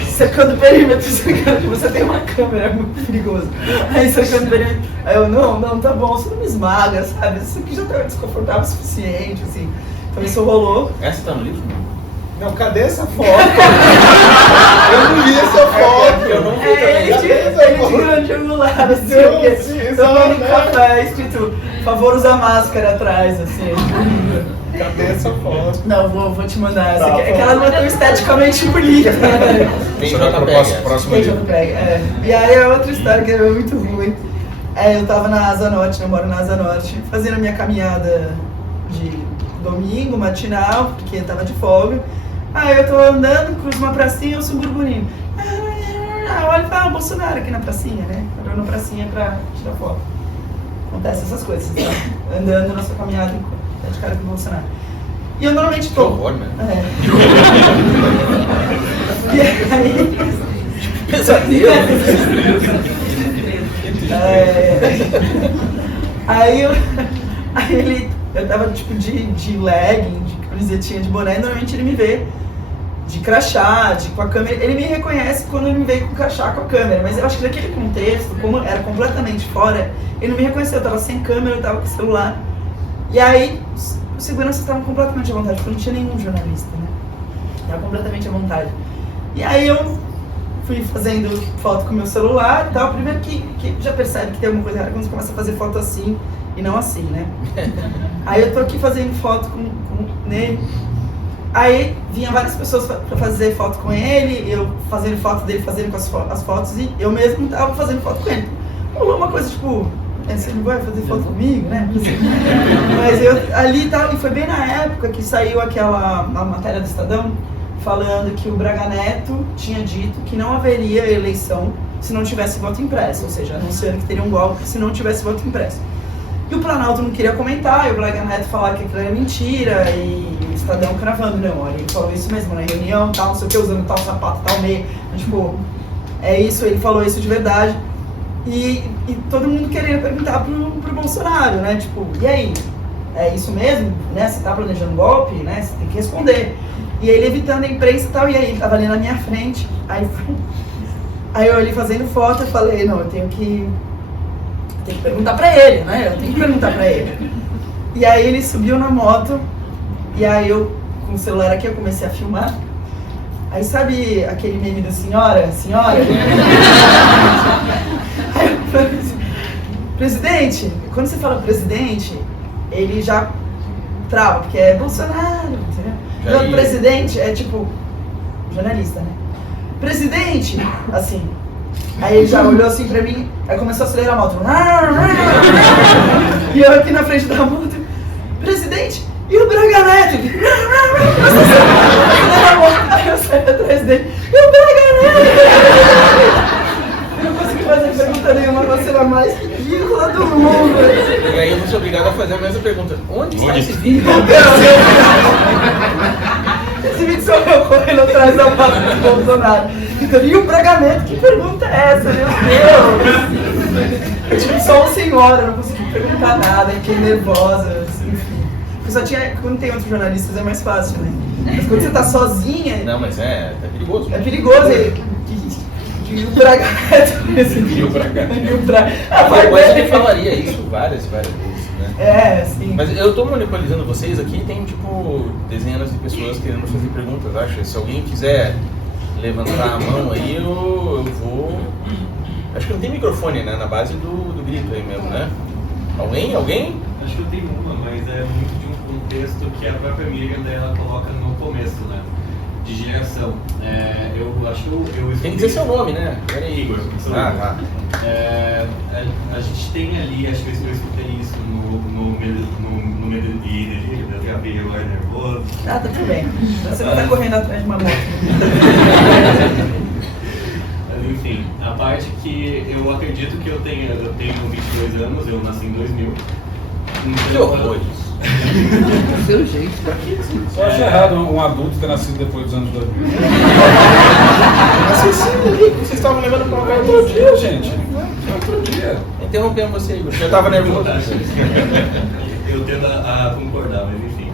cercando o perímetro, cercando, você tem uma câmera, é muito perigoso. Aí cercando o perímetro, aí eu, não, tá bom, você não me esmaga, sabe? Isso aqui já tá desconfortável o suficiente, assim. Então isso rolou. Essa tá no livro? Não, cadê essa foto? Eu não vi essa foto. Eu não vi. Ele de grande angular, assim, tomando café, escrito Por favor, usa máscara atrás, assim. Cadê essa foto? Não, vou te mandar essa. Tá, É que ela não é tão esteticamente bonita. Tem Você vai pro JPEG. próximo Tem livro. JPEG, é. E aí é outra história que é muito ruim. Eu tava na Asa Norte, eu moro na Asa Norte, fazendo a minha caminhada de domingo, matinal, porque eu tava de folga. Aí eu tô andando, cruzo uma pracinha e ouço um burburinho. Eu olho e falo, Bolsonaro aqui na pracinha, né? Parou na pracinha pra tirar foto. Acontece essas coisas, tá? Andando na sua caminhada, tá de cara com o Bolsonaro. E eu normalmente Que tô... horror, né? E aí... Pesadelo. Aí eu tava tipo de legging, de camisetinha, de boné, e normalmente ele me vê de crachá, com a câmera. Ele me reconhece quando ele me veio com crachá, com a câmera, mas eu acho que naquele contexto, como era completamente fora, ele não me reconheceu. Eu tava sem câmera, eu tava com o celular. E aí os seguranças estavam completamente à vontade, porque não tinha nenhum jornalista, né? Tava completamente à vontade. E aí eu fui fazendo foto com o meu celular e tal. Primeiro que já percebe que tem alguma coisa errada quando você começa a fazer foto assim e não assim, né? Aí eu tô aqui fazendo foto com nele. Aí vinha várias pessoas pra fazer foto com ele, eu fazendo foto dele, fazendo com as fotos, e eu mesmo tava fazendo foto com ele. Rolou uma coisa tipo, você não vai fazer foto comigo, né? Mas eu ali e tal, e foi bem na época que saiu a matéria do Estadão falando que o Braga Neto tinha dito que não haveria eleição se não tivesse voto impresso, ou seja, anunciando que teria um golpe se não tivesse voto impresso. E o Planalto não queria comentar, e o Braga Neto falava que aquilo era mentira, e o Estadão cravando, não, olha, ele falou isso mesmo na reunião, tal, não sei o que, usando tal sapato, tal meia, tipo, é isso, ele falou isso de verdade. E todo mundo querendo perguntar pro Bolsonaro, né, tipo, e aí, é isso mesmo, né, você tá planejando um golpe, né, você tem que responder. E ele evitando a imprensa e tal, e aí ele tava ali na minha frente, aí eu ali fazendo foto, eu falei, não, eu tenho que perguntar pra ele, né? Eu tenho que perguntar pra ele. E aí ele subiu na moto, e aí eu, com o celular aqui, eu comecei a filmar. Aí sabe aquele meme do senhora? Aí eu falei assim, presidente, quando você fala presidente, ele já trava, porque é Bolsonaro, entendeu? Não, presidente é tipo, jornalista, né? Presidente, assim. Aí ele já olhou assim pra mim, aí começou a acelerar a moto. E eu aqui na frente da moto, presidente, e o Braga Neto? Aí eu saí atrás dele, e o Braga Neto? Eu não consegui fazer pergunta nenhuma, você era a mais ridícula do mundo. E aí eu vou ser obrigado a fazer a mesma pergunta. Onde está esse vídeo? Esse vídeo sou eu correndo atrás da moto do Bolsonaro. Então, e o Braga Neto? Que pergunta é essa, meu Deus? Eu tive só uma senhora, não consegui perguntar nada, fiquei nervosa, enfim. Porque só tinha, quando tem outros jornalistas é mais fácil, né? Mas quando você tá sozinha... Não, mas é perigoso. É perigoso. E o Braga Neto... E o Braga Neto. Mas ele falaria isso várias vezes, né? É, sim. Mas eu tô monopolizando vocês aqui, tem tipo dezenas de pessoas querendo fazer perguntas, acho. Se alguém quiser levantar a mão aí, eu vou... Acho que não tem microfone, né? Na base do grito aí mesmo, né? Alguém? Acho que eu tenho uma, mas é muito de um contexto que a própria Miriam dela coloca no começo, né? De geração. Eu acho que eu Tem que dizer seu nome, né? Peraí. Igor. Tá. A gente tem ali, acho que eu escutei isso no medo de ir, eu gravei agora nervoso. Ah, tá tudo bem. Você não tá correndo atrás de uma moto. Mas, enfim, a parte que eu acredito que eu tenho 22 anos, eu nasci em 2000. Que horror isso. Do seu jeito. Só acho errado um adulto ter nascido depois dos anos 2000. Vocês estavam levando pra cá Outro dia, gente. Outro dia. Interrompendo você, Igor. Eu tava nervoso. Eu tendo a concordar, mas enfim.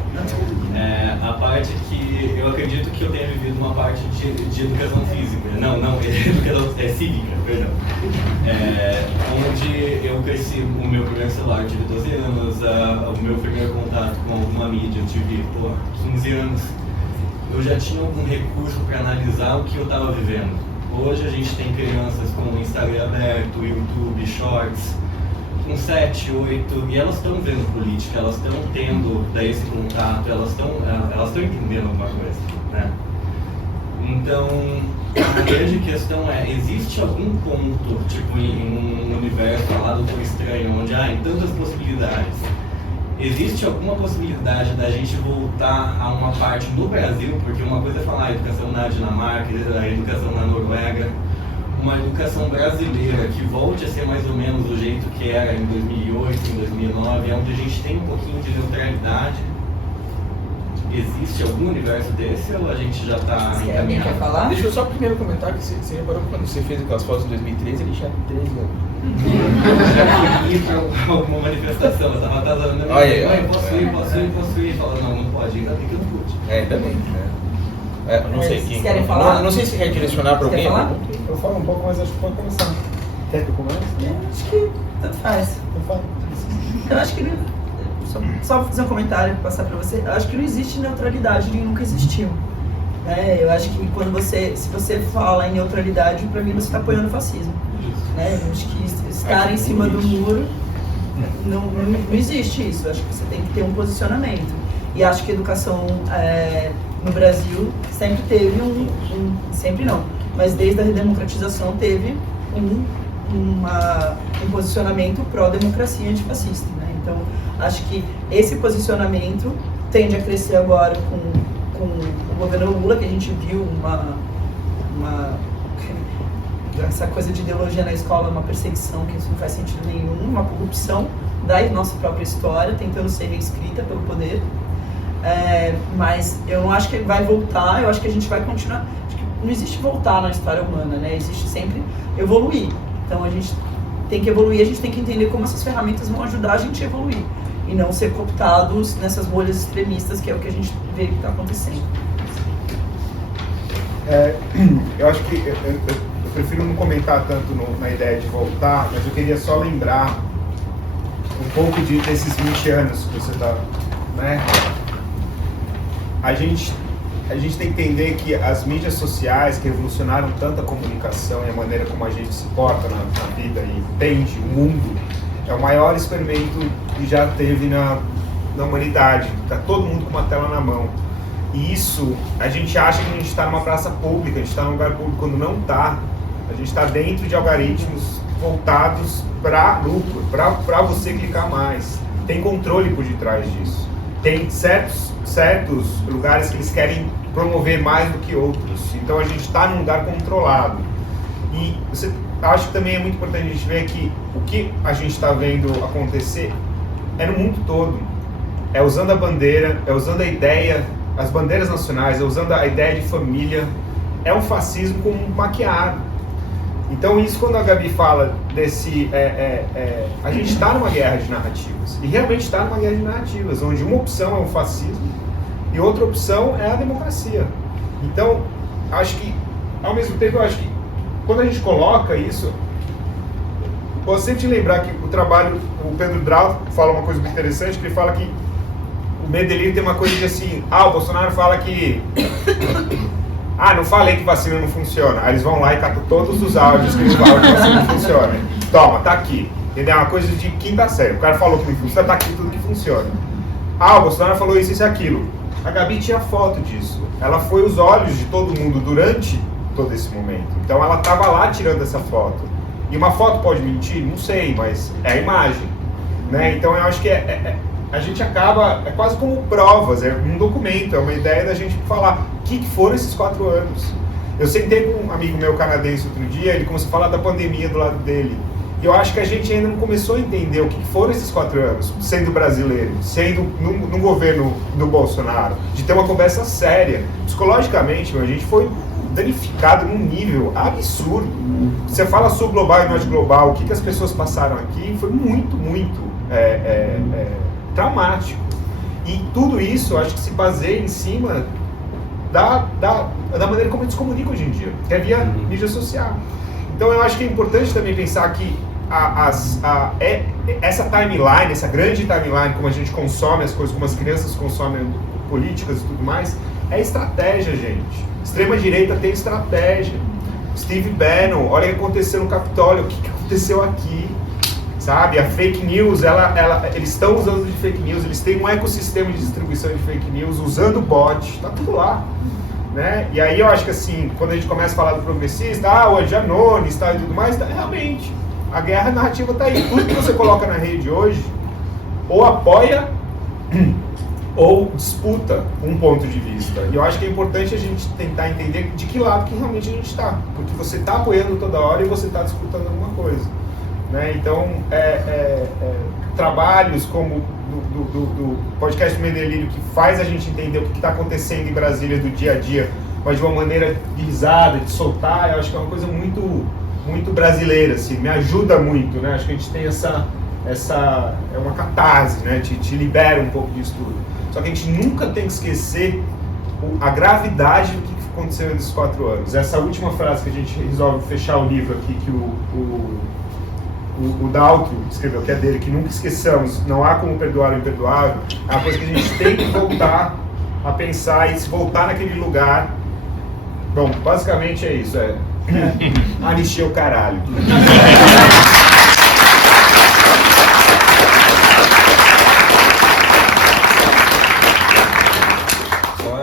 A parte que eu acredito que eu tenha vivido uma parte de educação física. Não, educação cívica, perdão. Onde eu cresci o meu primeiro celular, eu tive 12 anos, o meu primeiro contato com alguma mídia, eu tive 15 anos. Eu já tinha algum recurso para analisar o que eu estava vivendo. Hoje a gente tem crianças com o Instagram aberto, YouTube, Shorts, com 7, 8, e elas estão vendo política, elas estão tendo daí esse contato, elas estão entendendo alguma coisa, né? Então, a grande questão é, existe algum ponto, tipo, em um universo lá do Doutor Estranho, onde há tantas possibilidades, existe alguma possibilidade da gente voltar a uma parte no Brasil, porque uma coisa é falar a educação na Dinamarca, a educação na Noruega, uma educação brasileira que volte a ser mais ou menos do jeito que era em 2008, em 2009, onde a gente tem um pouquinho de neutralidade. Existe algum universo desse ou a gente já está Se alguém quer falar? Deixa eu só primeiro comentar que você reparou que quando você fez aquelas fotos em 2013, ele tinha 13 anos. já queria ir para alguma manifestação, eu estava atrasando a minha mãe, posso ir, falando, não pode, ainda tem que eu não pude. Ainda bem, né? Eu não sei Vocês quem. querem falar? Não sei se quer direcionar para Quer alguém. falar? Eu falo um pouco, mas acho que pode começar. Quer que eu comece? Acho que tanto faz. Eu falo. Eu acho que só fazer um comentário e passar para você. Eu acho que não existe neutralidade, nunca existiu. Né? Eu acho que se você fala em neutralidade, para mim você está apoiando o fascismo. Né? Eu acho que estar em cima do muro não existe isso. Eu acho que você tem que ter um posicionamento. E acho que a educação no Brasil sempre teve sempre não, mas desde a redemocratização teve um posicionamento pró-democracia antifascista, né? Então, acho que esse posicionamento tende a crescer agora com o governo Lula, que a gente viu essa coisa de ideologia na escola, uma perseguição que isso não faz sentido nenhum, uma corrupção da nossa própria história, tentando ser reescrita pelo poder. Mas eu não acho que vai voltar, eu acho que a gente vai continuar. Acho que não existe voltar na história humana, né? Existe sempre evoluir. Então a gente tem que evoluir, a gente tem que entender como essas ferramentas vão ajudar a gente a evoluir e não ser cooptados nessas bolhas extremistas, que é o que a gente vê que está acontecendo. Eu acho que eu prefiro não comentar tanto na ideia de voltar, mas eu queria só lembrar um pouco desses 20 anos que você está, né? A gente tem que entender que as mídias sociais que revolucionaram tanto a comunicação e a maneira como a gente se porta na vida e entende o mundo, é o maior experimento que já teve na humanidade. Está todo mundo com uma tela na mão. E isso, a gente acha que a gente está numa praça pública, a gente está num lugar público, quando não está. A gente está dentro de algoritmos voltados para lucro, para você clicar mais. Tem controle por detrás disso. Tem certos lugares que eles querem promover mais do que outros. Então a gente está num lugar controlado. E acho que também é muito importante a gente ver que o que a gente está vendo acontecer é no mundo todo. É usando a bandeira, é usando a ideia, as bandeiras nacionais, é usando a ideia de família. É um fascismo maquiado. Então isso, quando a Gabi fala desse... a gente está numa guerra de narrativas. E realmente está numa guerra de narrativas, onde uma opção é o fascismo e outra opção é a democracia. Então, acho que, ao mesmo tempo, eu acho que quando a gente coloca isso, eu sempre te lembrar que o trabalho, o Pedro Drau fala uma coisa muito interessante, que ele fala que o Medellín tem uma coisa de assim, o Bolsonaro fala que... não falei que vacina não funciona. Aí eles vão lá e catam todos os áudios que eles falam que vacina não funciona. Toma, tá aqui. Entendeu? É uma coisa de quinta série. O cara falou que não funciona, tá aqui tudo que funciona. O Bolsonaro falou isso e aquilo. A Gabi tinha foto disso. Ela foi os olhos de todo mundo durante todo esse momento. Então ela estava lá tirando essa foto. E uma foto pode mentir? Não sei, mas é a imagem. Né? Então eu acho que a gente acaba, é quase como provas, é um documento, é uma ideia da gente falar o que foram esses 4 anos. Eu sentei com um amigo meu canadense outro dia, ele começou a falar da pandemia do lado dele. E eu acho que a gente ainda não começou a entender o que foram esses 4 anos, sendo brasileiro, sendo no governo do Bolsonaro, de ter uma conversa séria. Psicologicamente, a gente foi danificado num nível absurdo. Você fala sul global e norte global, o que as pessoas passaram aqui foi muito, muito traumático. E tudo isso, acho que se baseia em cima da maneira como a gente se comunica hoje em dia, que é via mídia social. Então eu acho que é importante também pensar que essa timeline, essa grande timeline, como a gente consome as coisas, como as crianças consomem políticas e tudo mais, é estratégia, gente. Extrema-direita tem estratégia. Steve Bannon, olha o que aconteceu no Capitólio, o que aconteceu aqui. sabe? A fake news, eles estão usando de fake news, eles têm um ecossistema de distribuição de fake news, usando bot, tá tudo lá, né? E aí eu acho que assim, quando a gente começa a falar do progressista, o Janones, tá, e tudo mais, tá, realmente, a guerra narrativa tá aí. Tudo que você coloca na rede hoje, ou apoia, ou disputa um ponto de vista. E eu acho que é importante a gente tentar entender de que lado que realmente a gente está, porque você está apoiando toda hora e você está disputando alguma coisa, né? Então, trabalhos como do podcast Medelírio, que faz a gente entender o que está acontecendo em Brasília do dia a dia, mas de uma maneira de risada, de soltar, eu acho que é uma coisa muito brasileira, assim, me ajuda muito, né? Acho que a gente tem essa é uma catarse, né? Te libera um pouco disso tudo. Só que a gente nunca tem que esquecer a gravidade do que aconteceu nesses 4 anos. Essa última frase que a gente resolve fechar o livro aqui, que o Daltro escreveu, que é dele, que nunca esqueçamos, não há como perdoar o imperdoável, é uma coisa que a gente tem que voltar a pensar e se voltar naquele lugar. Bom, basicamente é isso, anistia o caralho.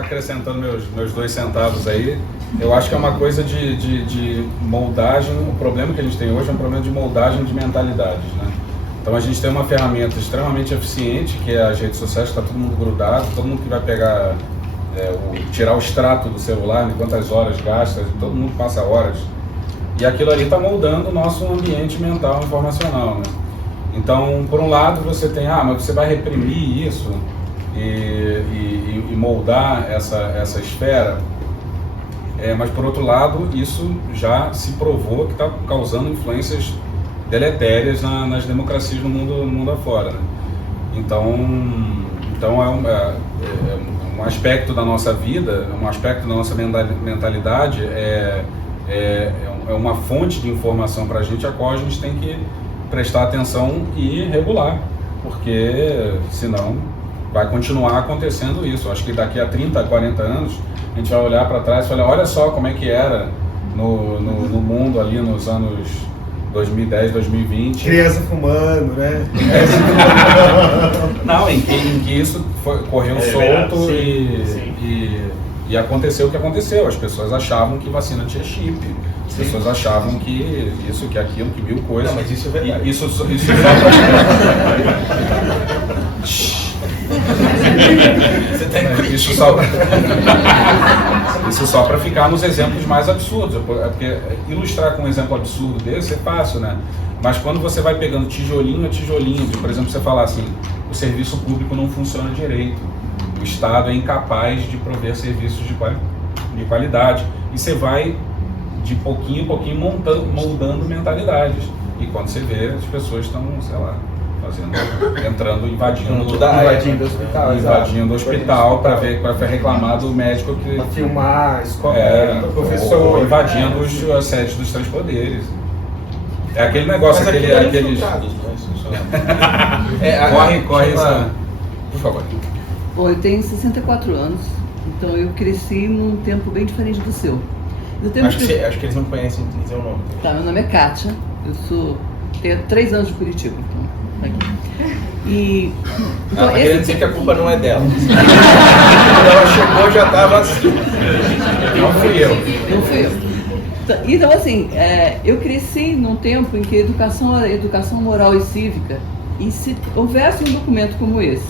Acrescentando meus 2 centavos aí, eu acho que é uma coisa de moldagem. O problema que a gente tem hoje é um problema de moldagem de mentalidades, né? Então a gente tem uma ferramenta extremamente eficiente, que é as redes sociais, que está todo mundo grudado, todo mundo que vai pegar, tirar o extrato do celular, né, quantas horas gasta, todo mundo passa horas, e aquilo ali está moldando o nosso ambiente mental informacional, né? Então, por um lado você tem, mas você vai reprimir isso e moldar essa esfera, mas por outro lado isso já se provou que está causando influências deletérias nas democracias no mundo afora, né? Então um aspecto da nossa vida, um aspecto da nossa mentalidade é uma fonte de informação para a gente, a qual a gente tem que prestar atenção e regular, porque senão vai continuar acontecendo isso. Acho que daqui a 30, 40 anos, a gente vai olhar para trás e falar, olha só como é que era no mundo ali nos anos 2010, 2020. Criança fumando, né? Não, em que isso correu solto e aconteceu o que aconteceu. As pessoas achavam que vacina tinha chip. As pessoas achavam que isso, que aquilo, que mil coisas. Não, mas isso é verdade. Isso só pra... Isso só para ficar nos exemplos mais absurdos, porque ilustrar com um exemplo absurdo desse é fácil, né? Mas quando você vai pegando tijolinho a tijolinho, por exemplo, você falar assim, o serviço público não funciona direito, o Estado é incapaz de prover serviços de qualidade, e você vai de pouquinho em pouquinho moldando mentalidades, e quando você vê, as pessoas estão, sei lá, invadindo o hospital para reclamar do médico que pra filmar, professor, ou invadindo as sedes dos 3 poderes. É aquele negócio, aqueles corre essa. Por favor. Bom, eu tenho 64 anos, então eu cresci num tempo bem diferente do seu. Acho que eles não conhecem dizer o nome. Tá, meu nome é Kátia, tenho 3 anos de Curitiba. Aqui. E então, ela querendo dizer que a culpa não é dela. Quando ela chegou já estava assim. Não fui eu. Então assim, eu cresci num tempo em que educação era educação moral e cívica, e se houvesse um documento como esse,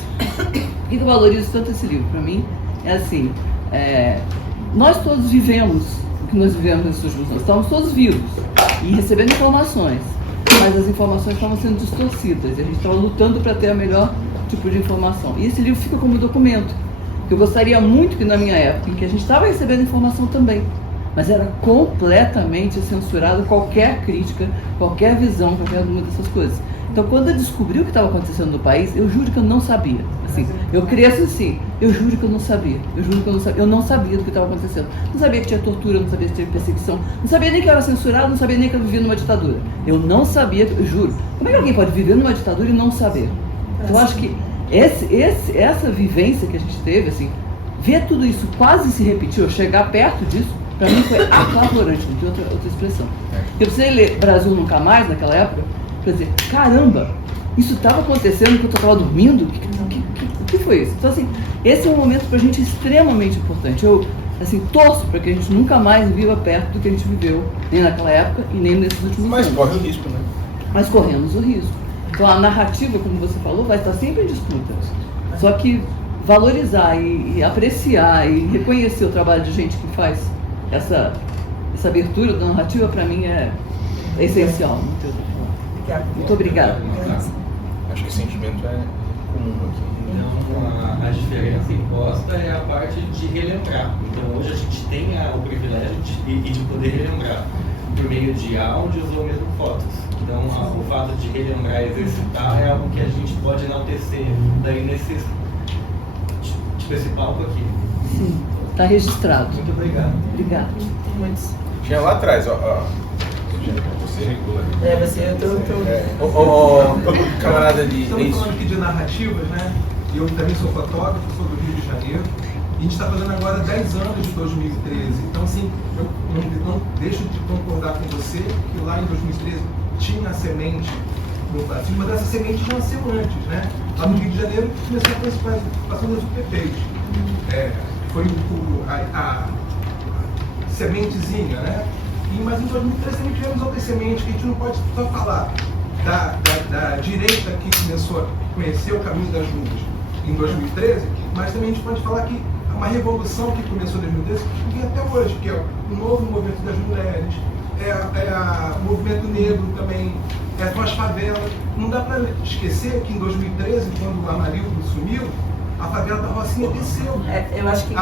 e eu valorizo tanto esse livro, para mim, é assim, nós todos vivemos o que nós vivemos nesses últimos anos, estamos todos vivos e recebendo informações, mas as informações estavam sendo distorcidas, e a gente estava lutando para ter a melhor tipo de informação. E esse livro fica como documento, que eu gostaria muito que na minha época, em que a gente estava recebendo informação também, mas era completamente censurado qualquer crítica, qualquer visão, qualquer uma dessas coisas. Então, quando eu descobri o que estava acontecendo no país, eu juro que eu não sabia. Assim, eu cresço assim, eu juro que eu não sabia. Eu não sabia do que estava acontecendo. Não sabia que tinha tortura, não sabia que tinha perseguição, não sabia nem que eu era censurado, não sabia nem que eu vivia numa ditadura. Eu não sabia, eu juro. Como é que alguém pode viver numa ditadura e não saber? Então, eu acho que essa vivência que a gente teve, assim, ver tudo isso quase se repetir, ou chegar perto disso, para mim foi apavorante, não tem outra expressão. Eu precisei ler Brasil Nunca Mais, naquela época, para dizer, caramba, isso estava acontecendo enquanto eu estava dormindo? O que foi isso? Então, assim, esse é um momento para a gente extremamente importante. Eu, assim, torço para que a gente nunca mais viva perto do que a gente viveu, nem naquela época e nem nesses últimos anos. Mas corre o risco, né? Mas corremos o risco. Então, a narrativa, como você falou, vai estar sempre em disputa. Só que valorizar e apreciar e reconhecer o trabalho de gente que faz essa abertura da narrativa, para mim, é essencial. Muito obrigada. Acho que esse sentimento é comum aqui. Então, a diferença imposta é a parte de relembrar. Então, hoje a gente tem o privilégio de poder relembrar por meio de áudios ou mesmo fotos. Então, o fato de relembrar e exercitar é algo que a gente pode enaltecer daí nesse palco aqui. Sim, está registrado. Muito obrigado. Obrigada. Tinha lá atrás, ó. Você regula. Camarada de... Estamos falando aqui de narrativas, né? Eu também sou fotógrafo, sou do Rio de Janeiro. E a gente está fazendo agora 10 anos de 2013. Então, assim, eu não deixo de concordar com você que lá em 2013 tinha a semente no Brasil, mas essa semente já nasceu antes, né? Lá no Rio de Janeiro começou com a participação das UPPs. Foi a sementezinha, né? Mas em 2013 também tivemos outras sementes que a gente não pode só falar da direita que começou a conhecer o caminho das ruas em 2013, mas também a gente pode falar que uma revolução que começou em 2013 e vem até hoje, que é o novo movimento das mulheres, o movimento negro também, com as favelas. Não dá para esquecer que em 2013, quando o Amarildo sumiu, a favela da Rocinha desceu. Eu acho que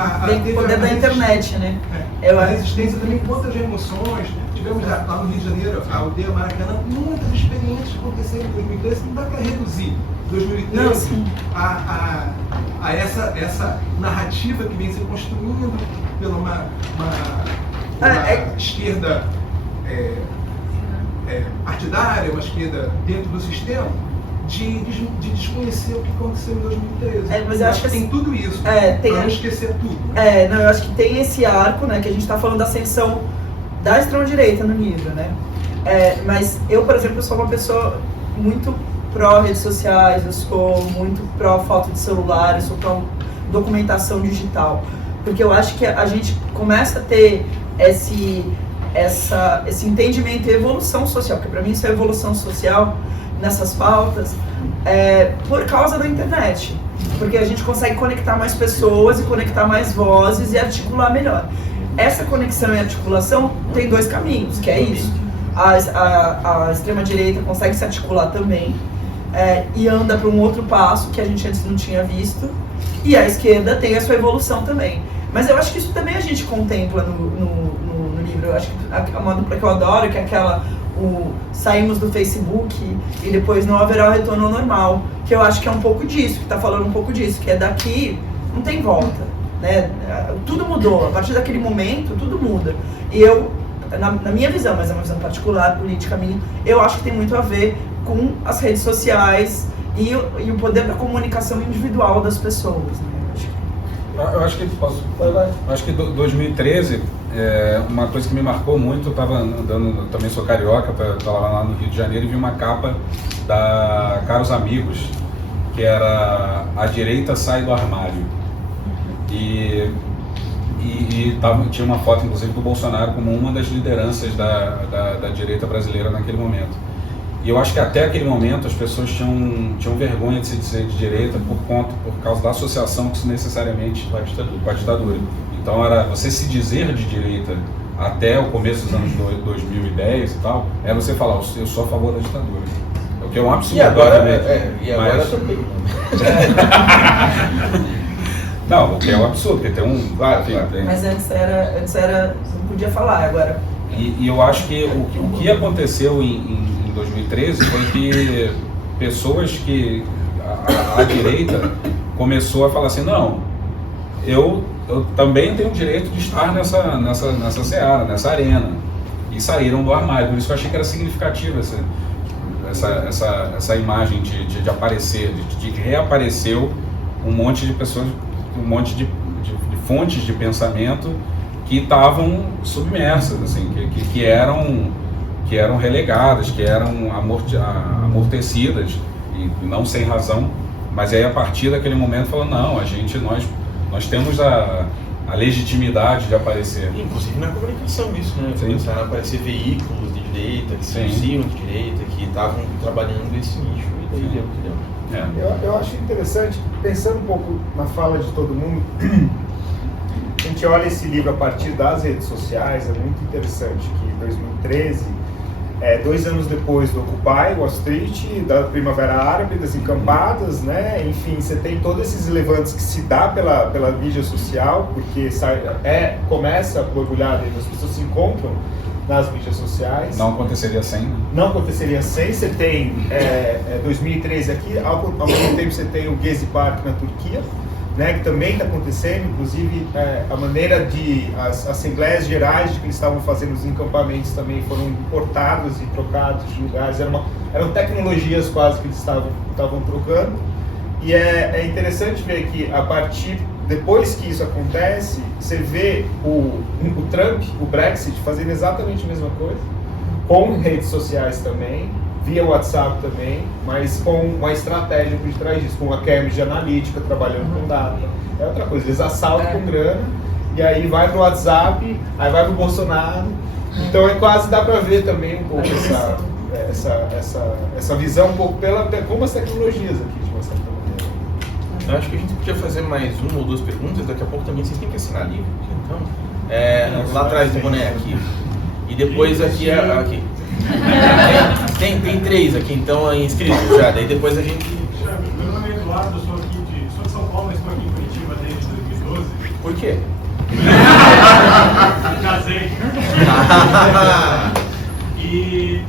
tem o poder da internet, né? A resistência também com outras emoções. Tivemos lá no Rio de Janeiro, a aldeia Maracanã, muitas experiências aconteceram em 2013. Não dá para reduzir 2013 a essa narrativa que vem se construindo pela uma esquerda partidária, uma esquerda dentro do sistema, de desconhecer o que aconteceu em 2013. Mas eu acho que tem tudo isso, para não esquecer tudo. Eu acho que tem esse arco, né, que a gente está falando da ascensão da extrema-direita no nível, né? Mas eu, por exemplo, sou uma pessoa muito pró-redes sociais, eu sou muito pró-foto de celular, eu sou pró-documentação digital, porque eu acho que a gente começa a ter esse entendimento e evolução social, porque para mim isso é evolução social nessas pautas, por causa da internet, porque a gente consegue conectar mais pessoas e conectar mais vozes e articular melhor. Essa conexão e articulação tem dois caminhos, que é isso. A extrema-direita consegue se articular também e anda para um outro passo que a gente antes não tinha visto, e a esquerda tem a sua evolução também. Mas eu acho que isso também a gente contempla no livro. Eu acho que uma dupla que eu adoro, que é aquela saímos do Facebook e depois não haverá retorno ao normal, que eu acho que é um pouco disso, que está falando um pouco disso, que é daqui não tem volta, né? Tudo mudou, a partir daquele momento tudo muda. E eu, na minha visão, mas é uma visão particular, política minha, eu acho que tem muito a ver com as redes sociais e o poder da comunicação individual das pessoas, né? Eu acho que 2013, uma coisa que me marcou muito, eu estava andando, também sou carioca, estava lá no Rio de Janeiro e vi uma capa da Caros Amigos, que era A Direita Sai do Armário. E tinha uma foto, inclusive, do Bolsonaro como uma das lideranças da direita brasileira naquele momento. E eu acho que até aquele momento as pessoas tinham vergonha de se dizer de direita por causa da associação que isso necessariamente com a ditadura. Então era você se dizer de direita até o começo dos anos 2010 e tal, é você falar, eu sou a favor da ditadura. O que é um absurdo. E agora também. Não, o que é um absurdo, porque tem um... Claro. Mas antes era não podia falar, agora... E eu acho que o que aconteceu em 2013 foi que pessoas que a direita começou a falar assim, não, eu também tenho o direito de estar nessa seara, nessa arena, e saíram do armário. Por isso que eu achei que era significativa essa imagem de aparecer, de que reapareceu um monte de pessoas, um monte de fontes de pensamento que estavam submersas, assim, que que eram relegadas, que eram amortecidas, e não sem razão, mas aí a partir daquele momento falou, não, nós temos a legitimidade de aparecer. Inclusive na comunicação isso, né? Sim. Começaram a aparecer veículos de direita, que se diziam de direita, que estavam trabalhando esse nicho, e daí deu o que deu. Eu acho interessante, pensando um pouco na fala de todo mundo, a gente olha esse livro a partir das redes sociais, é muito interessante que em 2013, 2 anos depois do Occupy Wall Street, da Primavera Árabe, das encampadas, né? Enfim, você tem todos esses levantes que se dá pela mídia social, porque começa a borbulhar, as pessoas se encontram nas mídias sociais. Não aconteceria sem, né? Não aconteceria sem. Você tem 2013 aqui, ao mesmo tempo você tem o Gezi Park na Turquia, né, que também está acontecendo, inclusive a maneira as assembleias gerais de que eles estavam fazendo os encampamentos também foram importados e trocados de lugares, eram tecnologias quase que eles estavam trocando, e é interessante ver que depois que isso acontece, você vê o Trump, o Brexit, fazendo exatamente a mesma coisa, com redes sociais também, via WhatsApp também, mas com uma estratégia por trás disso, com a Cambridge Analytica, trabalhando com data. É outra coisa, eles assaltam com grana, e aí vai pro WhatsApp, aí vai pro Bolsonaro. Então quase dá para ver também um pouco essa visão, um pouco como as tecnologias aqui, de uma certa maneira. Eu acho que a gente podia fazer mais 1 ou 2 perguntas, daqui a pouco também vocês têm que assinar livro, então. Lá atrás do boné aqui. E depois aqui. Tem 3 aqui, então inscritos já, daí depois a gente... Meu nome é Eduardo, eu sou de São Paulo, mas estou aqui em Curitiba desde 2012. Por quê? Casei. E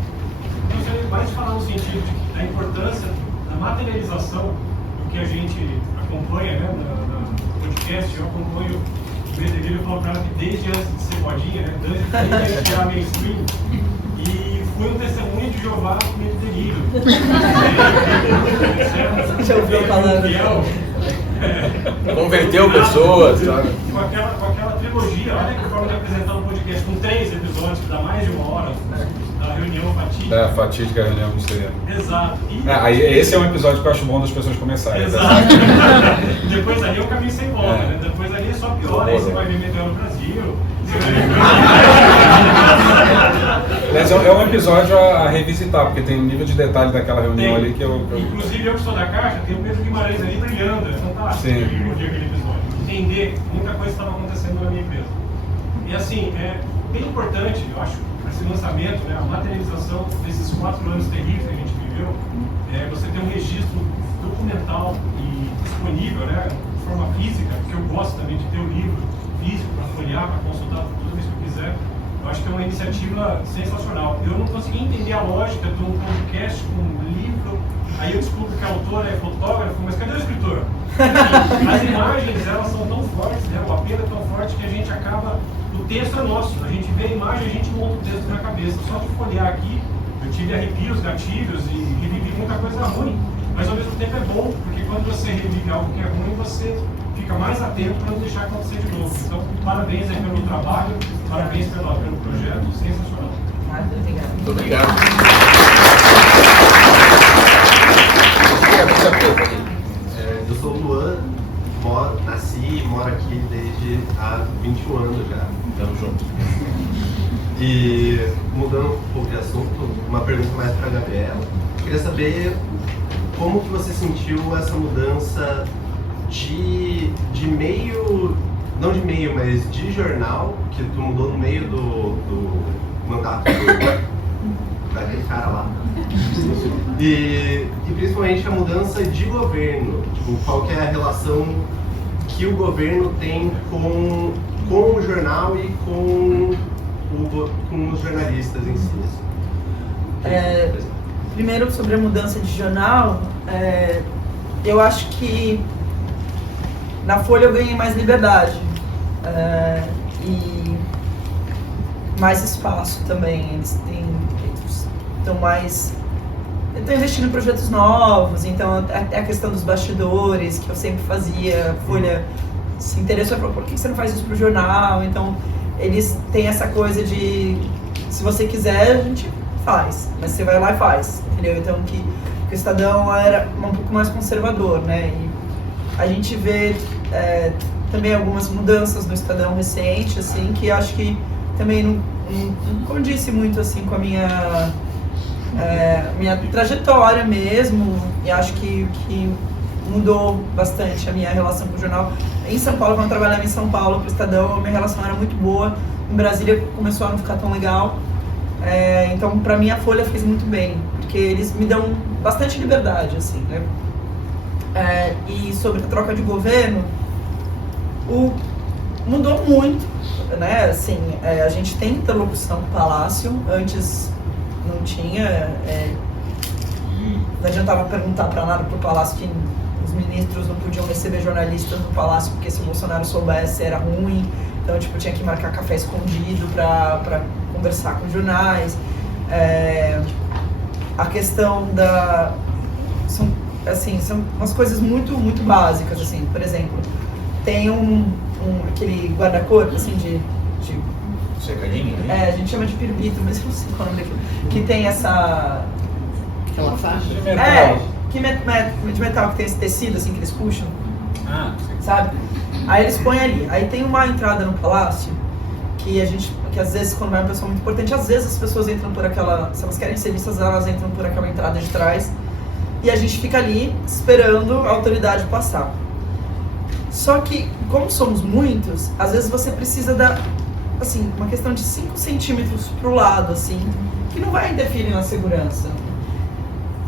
eu gostaria mais de falar no sentido da importância da materialização do que a gente acompanha, né, no podcast. Eu acompanho o Medellín, eu falo para ela que desde antes de ser modinha, né, desde de virar mainstream, e fui um testemunho de Jeová no meio do delírio. Já ouviu falando? Converteu pessoas. Com aquela trilogia, olha que forma de apresentar um podcast com 3 episódios, que dá mais de 1 hora, da reunião fatídica. Da fatídica reunião ministerial. Exato. Esse é um episódio que eu acho bom das pessoas começarem. Exato. Depois ali é o caminho sem volta, né? Depois ali é só pior, aí você vai ver Meteoro no Brasil. Mas é um episódio a revisitar, porque tem um nível de detalhe daquela reunião ali que eu... Inclusive eu que sou da Caixa, tem o Pedro Guimarães ali brilhando, é fantástico. Sim. Aquele episódio. Entender muita coisa estava acontecendo na minha empresa. E assim, é bem importante, eu acho, esse lançamento, né, a materialização desses 4 anos terríveis que a gente viveu, você ter um registro documental e disponível, né, de forma física, porque eu gosto também de ter o livro físico para folhear, para consultar tudo isso que eu quiser. Eu acho que é uma iniciativa sensacional. Eu não consegui entender a lógica de um podcast com um livro. Aí eu descubro que a autora é fotógrafo, mas cadê o escritor? As imagens, elas são tão fortes, né? O apelo é tão forte que a gente acaba... O texto é nosso. A gente vê a imagem, a gente monta o texto na cabeça. Só de folhear aqui, eu tive arrepios, gatilhos e revivi muita coisa ruim. Mas ao mesmo tempo é bom, porque quando você revive algo que é ruim, você fica mais atento para não deixar acontecer de novo. Então, parabéns aí pelo trabalho, parabéns pelo projeto, sensacional. Muito obrigado. Eu sou o Luan, nasci e moro aqui desde há 21 anos já. Tamo junto. E mudando um pouco de assunto, uma pergunta mais para a Gabriela. Eu queria saber como que você sentiu essa mudança de meio, não de meio, mas de jornal, que tu mudou no meio do mandato daquele cara lá. E principalmente a mudança de governo, tipo, qual que é a relação que o governo tem com o jornal e com os jornalistas em si. Primeiro, sobre a mudança de jornal, eu acho que na Folha eu ganhei mais liberdade e mais espaço também. Eles estão investindo em projetos novos, então até a questão dos bastidores que eu sempre fazia, a Folha se interessou e falou, por que você não faz isso pro jornal? Então eles têm essa coisa de, se você quiser, a gente faz, mas você vai lá e faz, entendeu? Então que o Estadão era um pouco mais conservador, né? E a gente vê também algumas mudanças no Estadão recente, assim, que acho que também não condice muito assim com a minha trajetória mesmo, e acho que mudou bastante a minha relação com o jornal. Em São Paulo, quando eu trabalhava em São Paulo para o Estadão, a minha relação era muito boa. Em Brasília começou a não ficar tão legal. Então, para mim, a Folha fez muito bem, porque eles me dão bastante liberdade, assim, né? E sobre a troca de governo, mudou muito, né? Assim, a gente tem interlocução com o Palácio, antes não tinha. Não adiantava perguntar para nada para o Palácio que os ministros não podiam receber jornalistas no Palácio, porque se o Bolsonaro soubesse era ruim. Então, tipo, tinha que marcar café escondido para conversar com jornais. A questão são umas coisas muito, muito básicas, assim. Por exemplo, tem aquele guarda-corpo, assim, de Cercadinho, né? a gente chama de pirulito, mas eu não sei qual é o nome daquilo. Que tem essa... Aquela faixa? De metal que tem esse tecido, assim, que eles puxam. Ah, sim. Sabe? Aí eles põem ali. Aí tem uma entrada no palácio que às vezes, quando vai uma pessoa muito importante, às vezes as pessoas entram por aquela... Se elas querem ser vistas, elas entram por aquela entrada de trás. E a gente fica ali esperando a autoridade passar. Só que, como somos muitos, às vezes você precisa dar, assim, uma questão de 5 centímetros pro lado, assim, que não vai interferir na segurança.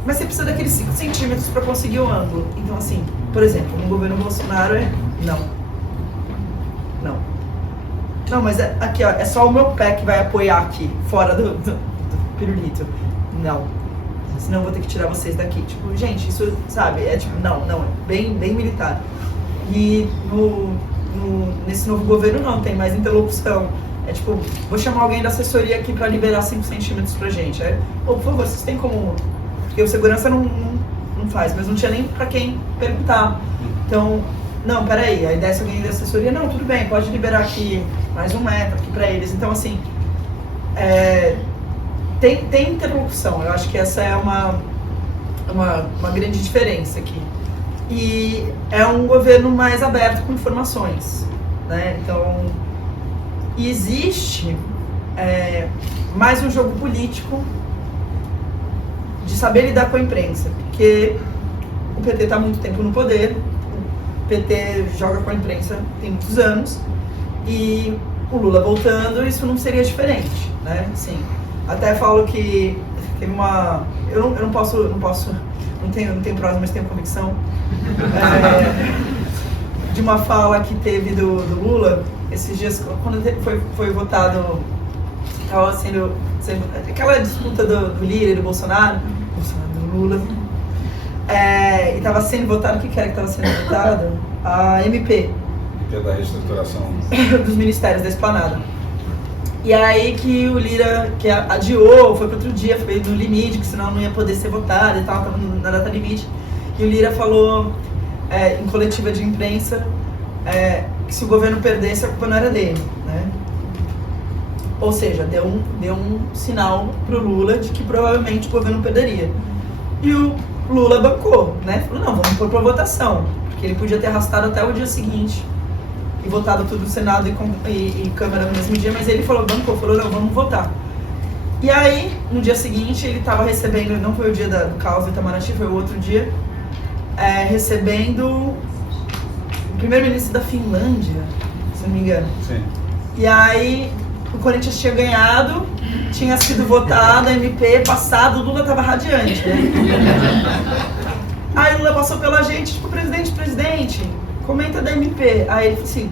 Mas você precisa daqueles 5 centímetros para conseguir o ângulo. Então, assim, por exemplo, no governo Bolsonaro Não, mas aqui, ó, é só o meu pé que vai apoiar aqui, fora do pirulito. Não. Senão eu vou ter que tirar vocês daqui. Tipo, gente, isso, sabe, é bem militar. E nesse novo governo não, tem mais interlocução. É tipo, vou chamar alguém da assessoria aqui para liberar 5 centímetros pra gente. Por favor, vocês têm como... Porque o segurança não faz, mas não tinha nem pra quem perguntar. Então, não, peraí, aí desce alguém da assessoria, não, tudo bem, pode liberar aqui mais 1 metro aqui pra eles. Então, assim, tem interlocução. Eu acho que essa é uma grande diferença aqui. E é um governo mais aberto com informações, né? Então, existe mais um jogo político de saber lidar com a imprensa, porque o PT está há muito tempo no poder, o PT joga com a imprensa tem muitos anos, e o Lula voltando, isso não seria diferente, né? Assim, até falo que teve uma... Eu não tenho prosa, mas tenho convicção, de uma fala que teve do Lula, esses dias, quando foi votado, estava sendo aquela disputa do Lira e do Bolsonaro, do Lula, e estava sendo votado, o que era que estava sendo votado? A MP. MP da reestruturação. Dos ministérios da Esplanada. E aí que o Lira, que adiou, foi para outro dia, foi no limite, que senão não ia poder ser votado e tal, estava na data limite. E o Lira falou, em coletiva de imprensa, que se o governo perdesse, a culpa não era dele, né? Ou seja, deu um sinal pro Lula de que provavelmente o governo perderia. E o Lula bancou, né? Falou, não, vamos pôr pra votação. Porque ele podia ter arrastado até o dia seguinte e votado tudo no Senado e Câmara no mesmo dia, mas ele falou, bancou, falou, não, vamos votar. E aí, no dia seguinte, ele estava recebendo, não foi o dia do caos do Itamaraty, foi o outro dia, recebendo o primeiro-ministro da Finlândia, se não me engano. Sim. E aí, o Corinthians tinha ganhado, tinha sido votado, a MP, passado, o Lula estava radiante, né? Aí o Lula passou pela gente, tipo, presidente, comenta da MP. Aí ele falou assim,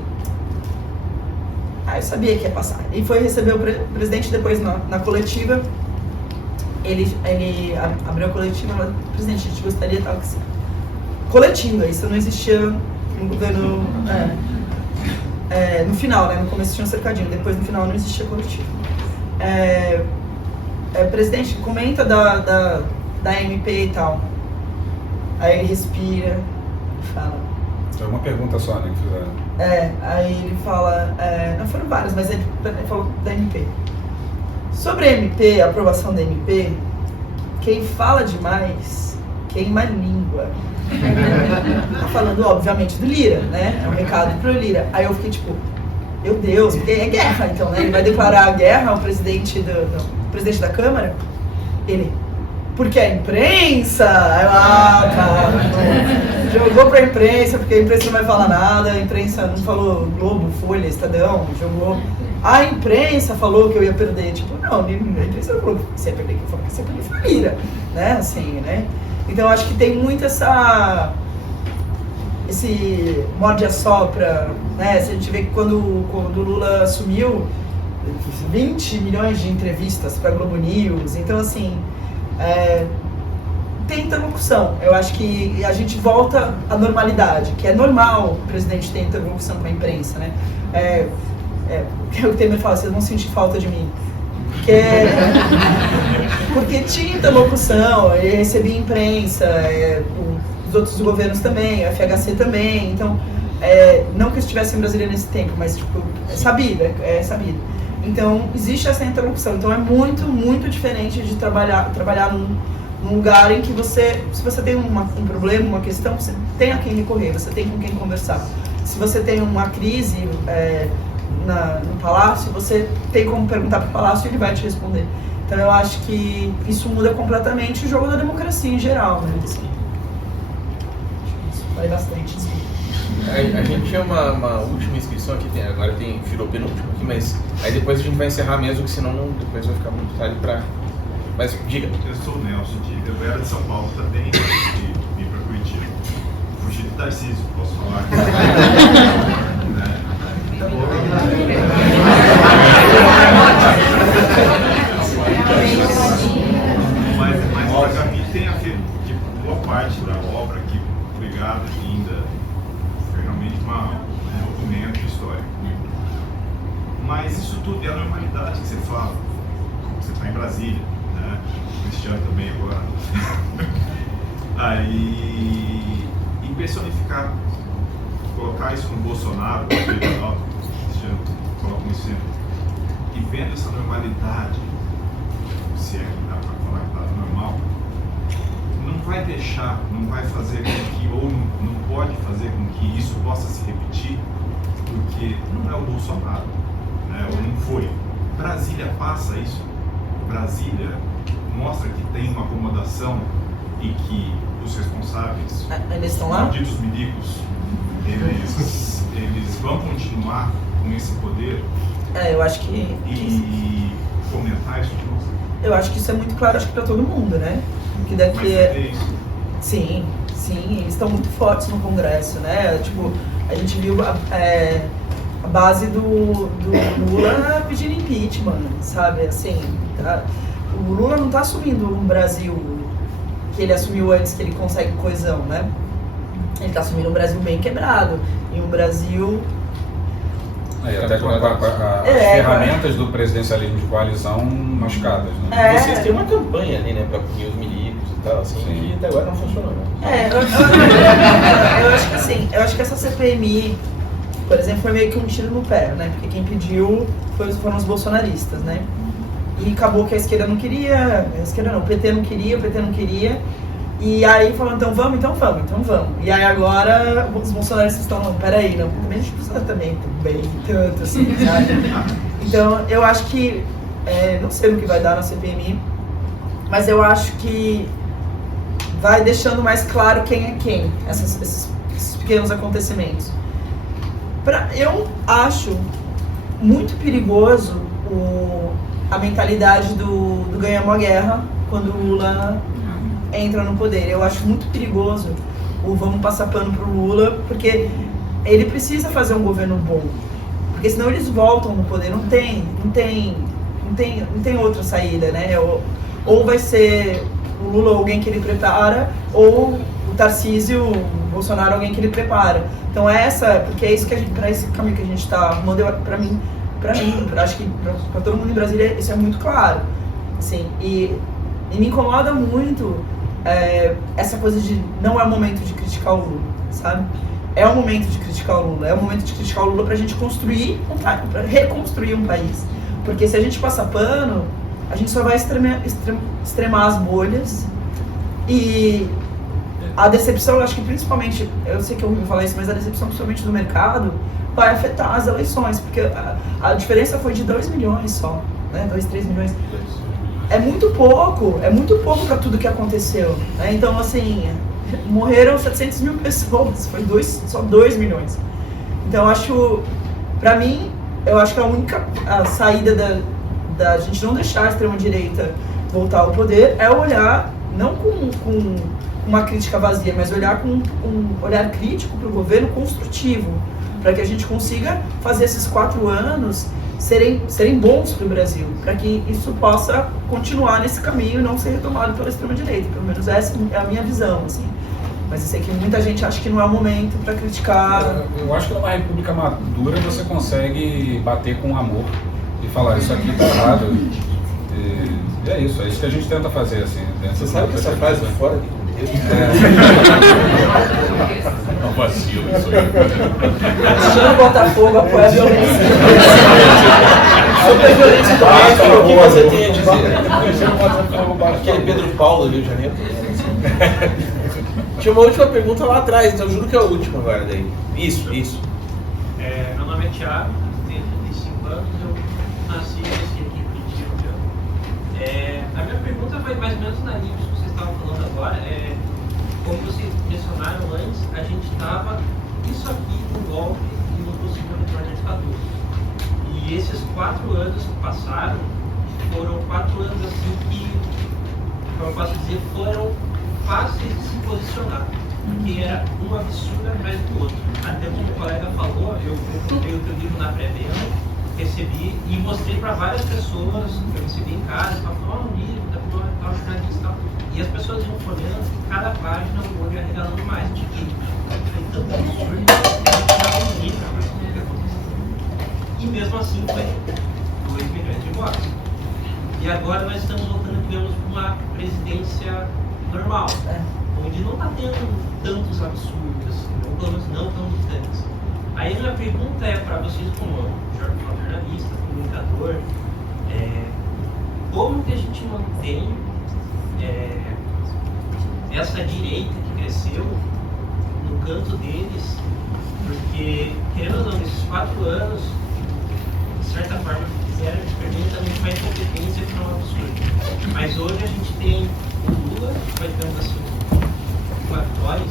eu sabia que ia passar. E foi receber o presidente depois na coletiva. Ele abriu a coletiva e falou, presidente, a gente gostaria tal que sim. Coletiva, isso não existia no governo, no final, né? No começo tinha um cercadinho, depois no final não existia coletiva. Presidente, comenta da MP e tal. Aí ele respira e fala. É uma pergunta só, né, que fizeram. Aí ele fala, não foram várias, mas ele falou da MP. Sobre a MP, a aprovação da MP, quem fala demais queima a língua. Tá falando, obviamente, do Lira, né? É um recado pro Lira. Aí eu fiquei tipo, meu Deus, porque é guerra, então, né? Ele vai declarar a guerra ao presidente da Câmara. Ele, porque a imprensa, cara, jogou pra imprensa, porque a imprensa não vai falar nada, a imprensa não falou Globo, Folha, Estadão, jogou. A imprensa falou que eu ia perder, tipo, não, a imprensa não falou que você ia perder, que você ia perder foi a Lira, né, assim, né. Então eu acho que tem muito esse morde-a-sopra, né, se a gente vê que quando o Lula assumiu, 20 milhões de entrevistas para Globo News, então assim, tem interlocução. Eu acho que a gente volta à normalidade, que é normal o presidente ter interlocução com a imprensa, né? O Temer fala, vocês vão sentir falta de mim. Porque tinha interlocução, eu recebia imprensa, os outros governos também, a FHC também, então, não que eu estivesse em Brasília nesse tempo, mas tipo, é sabido. Então, existe essa interlocução. Então, é muito, muito diferente de trabalhar num lugar em que se você tem um problema, uma questão, você tem a quem recorrer, você tem com quem conversar. Se você tem uma crise no Palácio, você tem como perguntar para o Palácio e ele vai te responder. Então, eu acho que isso muda completamente o jogo da democracia em geral, né? Assim, falei bastante disso. A gente tinha uma última inscrição aqui, agora virou penúltimo aqui, mas aí depois a gente vai encerrar mesmo, que senão depois vai ficar muito tarde pra... Mas diga. Eu sou o Nelson, eu era de São Paulo também, e vim para Curitiba. Fugi do Tarcísio, posso falar? Mas para mim tem a ver, que boa parte da obra que foi ligada ainda foi realmente um documento histórico. Mas isso tudo é a normalidade que você fala. Você está em Brasília, né? O Cristiano também agora. Aí, e personificar, colocar isso no Bolsonaro, o Cristiano coloca isso sempre, e vendo essa normalidade, se é que dá para falar que está normal, não vai deixar, não vai fazer com que, ou não pode fazer com que isso possa se repetir, porque não é o Bolsonaro, né? Ou não foi. Brasília passa isso. Brasília mostra que tem uma acomodação e que os responsáveis, eles estão os lá? malditos milicos, eles vão continuar com esse poder. Eu acho que... E fomentar isso de novo. Eu acho que isso é muito claro, acho que para todo mundo, né? Que daqui Sim, eles estão muito fortes no Congresso, né? Tipo, a gente viu a base do Lula pedindo impeachment, sabe? Assim, o Lula não está assumindo um Brasil que ele assumiu antes, que ele consegue coesão, né? Ele está assumindo um Brasil bem quebrado, e um Brasil... Até com as ferramentas do presidencialismo de coalizão machucadas, né? Vocês têm uma campanha ali, né, para punir os milicos e tal, assim, que até agora não funcionou, né? Eu acho que essa CPMI, por exemplo, foi meio que um tiro no pé, né? Porque quem pediu foram os bolsonaristas, né? E acabou que a esquerda não queria, o PT não queria, e aí falou, então vamos. E aí agora os bolsonaristas estão, não, peraí, não, também a gente precisa também bem tanto, assim, sabe? Então eu acho que, não sei o que vai dar na CPMI, mas eu acho que vai deixando mais claro quem é quem, esses pequenos acontecimentos. Eu acho muito perigoso a mentalidade do ganhamos a guerra quando o Lula entra no poder. Eu acho muito perigoso o vamos passar pano pro Lula, porque ele precisa fazer um governo bom, porque senão eles voltam no poder, não tem outra saída, né? Ou vai ser o Lula alguém que ele prepara, ou o Tarcísio, o Bolsonaro alguém que ele prepara. Então porque é isso que para esse caminho que a gente está arrumando, para mim, acho que para todo mundo em Brasília isso é muito claro, assim, e me incomoda muito essa coisa de não é o momento de criticar o Lula, sabe? É o momento de criticar o Lula, pra gente construir, pra reconstruir um país, porque se a gente passa pano, a gente só vai extremar as bolhas. E a decepção, eu acho que principalmente, eu sei que eu ouvi falar isso, mas a decepção principalmente do mercado vai afetar as eleições, porque a diferença foi de 2 milhões só, né? 2, 3 milhões. É muito pouco para tudo que aconteceu, né? Então, assim, morreram 700 mil pessoas, foi só 2 milhões. Então, pra mim, eu acho que a única saída da gente não deixar a extrema-direita voltar ao poder é olhar, não com uma crítica vazia, mas olhar com um olhar crítico para o governo construtivo, para que a gente consiga fazer esses 4 anos serem bons para o Brasil, para que isso possa continuar nesse caminho e não ser retomado pela extrema-direita. Pelo menos essa é a minha visão, assim. Mas eu sei que muita gente acha que não é o momento para criticar. Eu acho que numa república madura você consegue bater com amor e falar isso aqui tá errado. E é isso que a gente tenta fazer, assim. Você sabe que essa frase é fora de contexto? É um vacilo isso aí. Chama o Botafogo, apoia a violência. Sobre a violência doméstica, o que você tem a dizer? Aquele Pedro Paulo do Rio de Janeiro. Tinha uma última pergunta lá atrás, então eu juro que é a última agora daí. Isso. Meu nome é Thiago, tenho 35 anos, eu nasci aqui em Curitiba. A minha pergunta vai mais ou menos na linha que vocês estavam falando agora. Como vocês mencionaram antes, a gente estava isso aqui no golpe e no possível retorno à ditadura. E esses 4 anos que passaram foram 4 anos assim que, como eu posso dizer, foram fáceis de se posicionar, porque era um absurdo atrás do outro. Até como o colega falou, eu comprei o teu livro na pré-venda, recebi e mostrei para várias pessoas, eu recebi em casa, falaram, um livro da tal jornalista e tal. E as pessoas iam folheando, cada página o olho ia regalando mais. Foi tanto absurdo que eu não e mesmo assim foi 2 milhões de votos. E agora nós estamos voltando, digamos, para uma presidência normal, onde não está tendo tantos absurdos, ou pelo menos não tão distantes. Aí a minha pergunta é para vocês, como jornalista, comunicador, como que a gente mantém essa direita que cresceu no canto deles, porque, querendo ou não, nesses 4 anos, de certa forma, fizeram experimentalmente uma incompetência que é um absurdo. Mas hoje a gente tem o Lula, que vai, digamos assim, uma vitória, um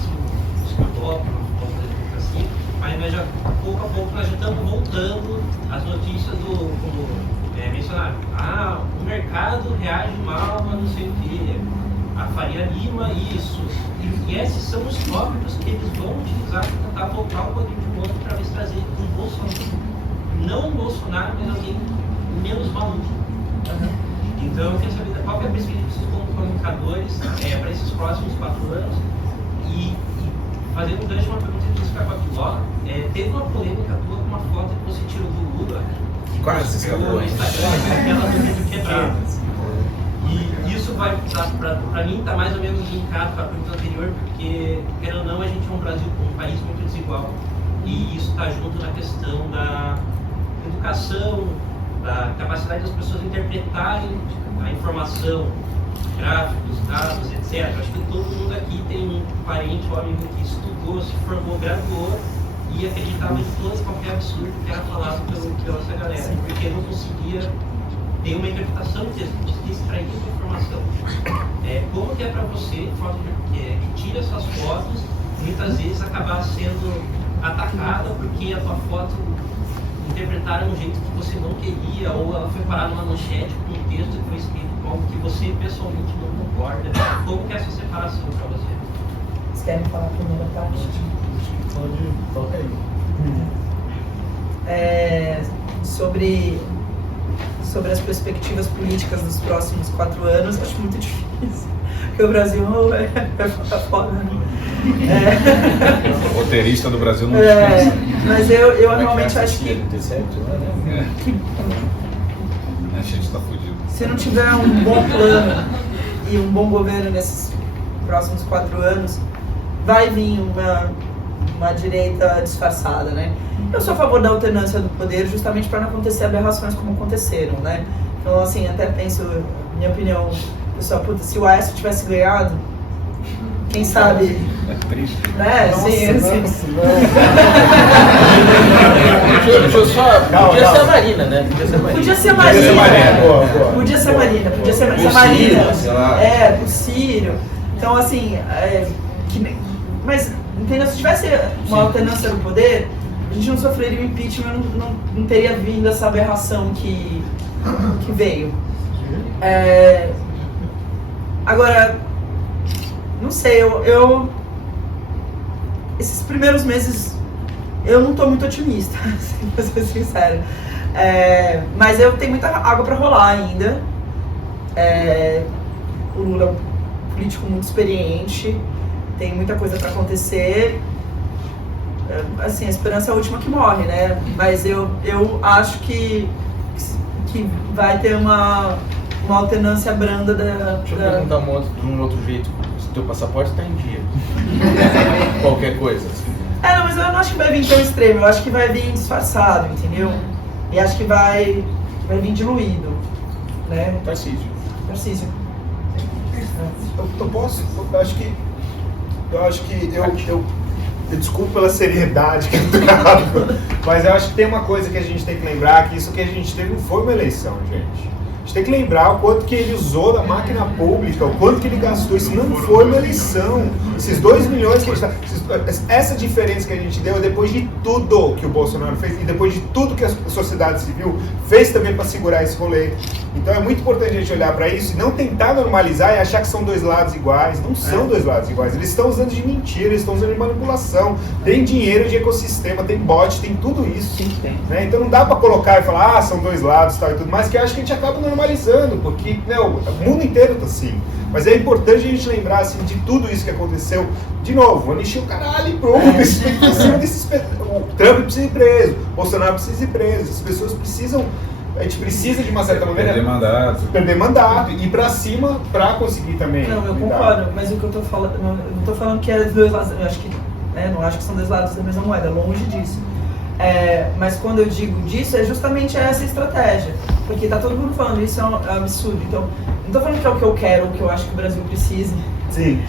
escambau, uma volta da democracia, mas nós já, pouco a pouco, nós já estamos voltando às notícias como mencionaram, o mercado reage mal a não sei o que, a Faria Lima, isso. E esses são os tópicos que eles vão utilizar para tentar voltar o poder de um outro para ver se trazer um Bolsonaro. Não um Bolsonaro, mas alguém menos maluco. Então eu quero saber qual é a perspectiva de vocês como comunicadores para esses próximos 4 anos. E fazendo um gancho, uma pergunta que você ficava aqui logo, teve uma polêmica tua com uma foto que você tirou do Lula. Quase se acabou, hein? Aquela do vídeo quebrado. E isso vai, para mim, está mais ou menos linkado com a pergunta anterior, porque, querendo ou não, a gente é um país muito desigual. E isso está junto na questão da educação, da capacidade das pessoas interpretarem a informação, gráficos, dados, etc. Acho que todo mundo aqui tem um parente ou amigo que estudou, se formou, graduou e acreditava em todo e qualquer absurdo que era falado pela essa galera, porque não conseguia ter uma interpretação do texto, não conseguia extrair essa informação. Como que é para você, que tira essas fotos, muitas vezes acabar sendo atacada porque a tua foto interpretaram de um jeito que você não queria, ou ela foi parada numa manchete com um texto que foi escrito com algo que você pessoalmente não concorda? Como que é essa separação para você? Vocês querem falar a primeira parte? Pode, toca aí. Sobre as perspectivas políticas dos próximos 4 anos, acho muito difícil. Porque o Brasil é foda, né? O roteirista do Brasil não descansa. Mas eu realmente acho que a gente está fudido. Se não tiver um bom plano e um bom governo nesses próximos 4 anos, vai vir uma direita disfarçada, né? Eu sou a favor da alternância do poder justamente para não acontecer aberrações como aconteceram, né? Então, assim, até penso, minha opinião, pessoal, puta, se o Aécio tivesse ganhado, quem sabe... É triste. Né? Nossa, Sim, assim. Deixa eu só... Podia ser a Marina, né? Podia ser a Marina. Podia ser a Marina. Podia ser a Marina. Podia ser a O Marina. Círio, sei lá. O Círio. Então, assim, mas, entendeu? Se tivesse uma alternância no poder, a gente não sofreria o impeachment, não teria vindo essa aberração que veio. Agora, não sei, esses primeiros meses eu não estou muito otimista, pra ser sincera. Mas eu tenho muita água para rolar ainda. O Lula é um político muito experiente, tem muita coisa para acontecer. Assim, a esperança é a última que morre, né? Mas eu acho que vai ter uma alternância branda da... Deixa eu perguntar de um outro jeito. Se teu passaporte está em dia. Qualquer coisa. Assim. Não, mas eu não acho que vai vir tão extremo. Eu acho que vai vir disfarçado, entendeu? E acho que vai vir diluído, né? Tarcísio. Eu posso? Eu acho que eu desculpa pela seriedade que eu trago, mas eu acho que tem uma coisa que a gente tem que lembrar, que isso que a gente teve não foi uma eleição, gente. A gente tem que lembrar o quanto que ele usou da máquina pública, o quanto que ele gastou. Isso não foi uma eleição. Esses 2 milhões que a gente essa diferença que a gente deu é depois de tudo que o Bolsonaro fez e depois de tudo que a sociedade civil fez também para segurar esse rolê. Então é muito importante a gente olhar para isso e não tentar normalizar e achar que são dois lados iguais. Não são dois lados iguais. Eles estão usando de mentira, eles estão usando de manipulação. Tem dinheiro de ecossistema, tem bot, tem tudo isso. Sim, tem. Né? Então não dá para colocar e falar, são dois lados tal, e tudo mais, que eu acho que a gente acaba normalizando, porque o mundo inteiro tá assim. Mas é importante a gente lembrar assim, de tudo isso que aconteceu. De novo, vou encher o caralho e pronto. O Trump precisa ir preso, o Bolsonaro precisa ir preso, as pessoas precisam. A gente precisa, de uma certa maneira, perder mandato e ir pra cima pra conseguir também. Não, eu concordo, mas o que eu tô falando, eu não tô falando que é dos dois lados, eu acho que, não acho que são dois lados da mesma moeda, longe disso. Mas quando eu digo disso, é justamente essa estratégia, porque tá todo mundo falando isso, é um absurdo. Então, não tô falando que é o que eu quero, o que eu acho que o Brasil precise, sim.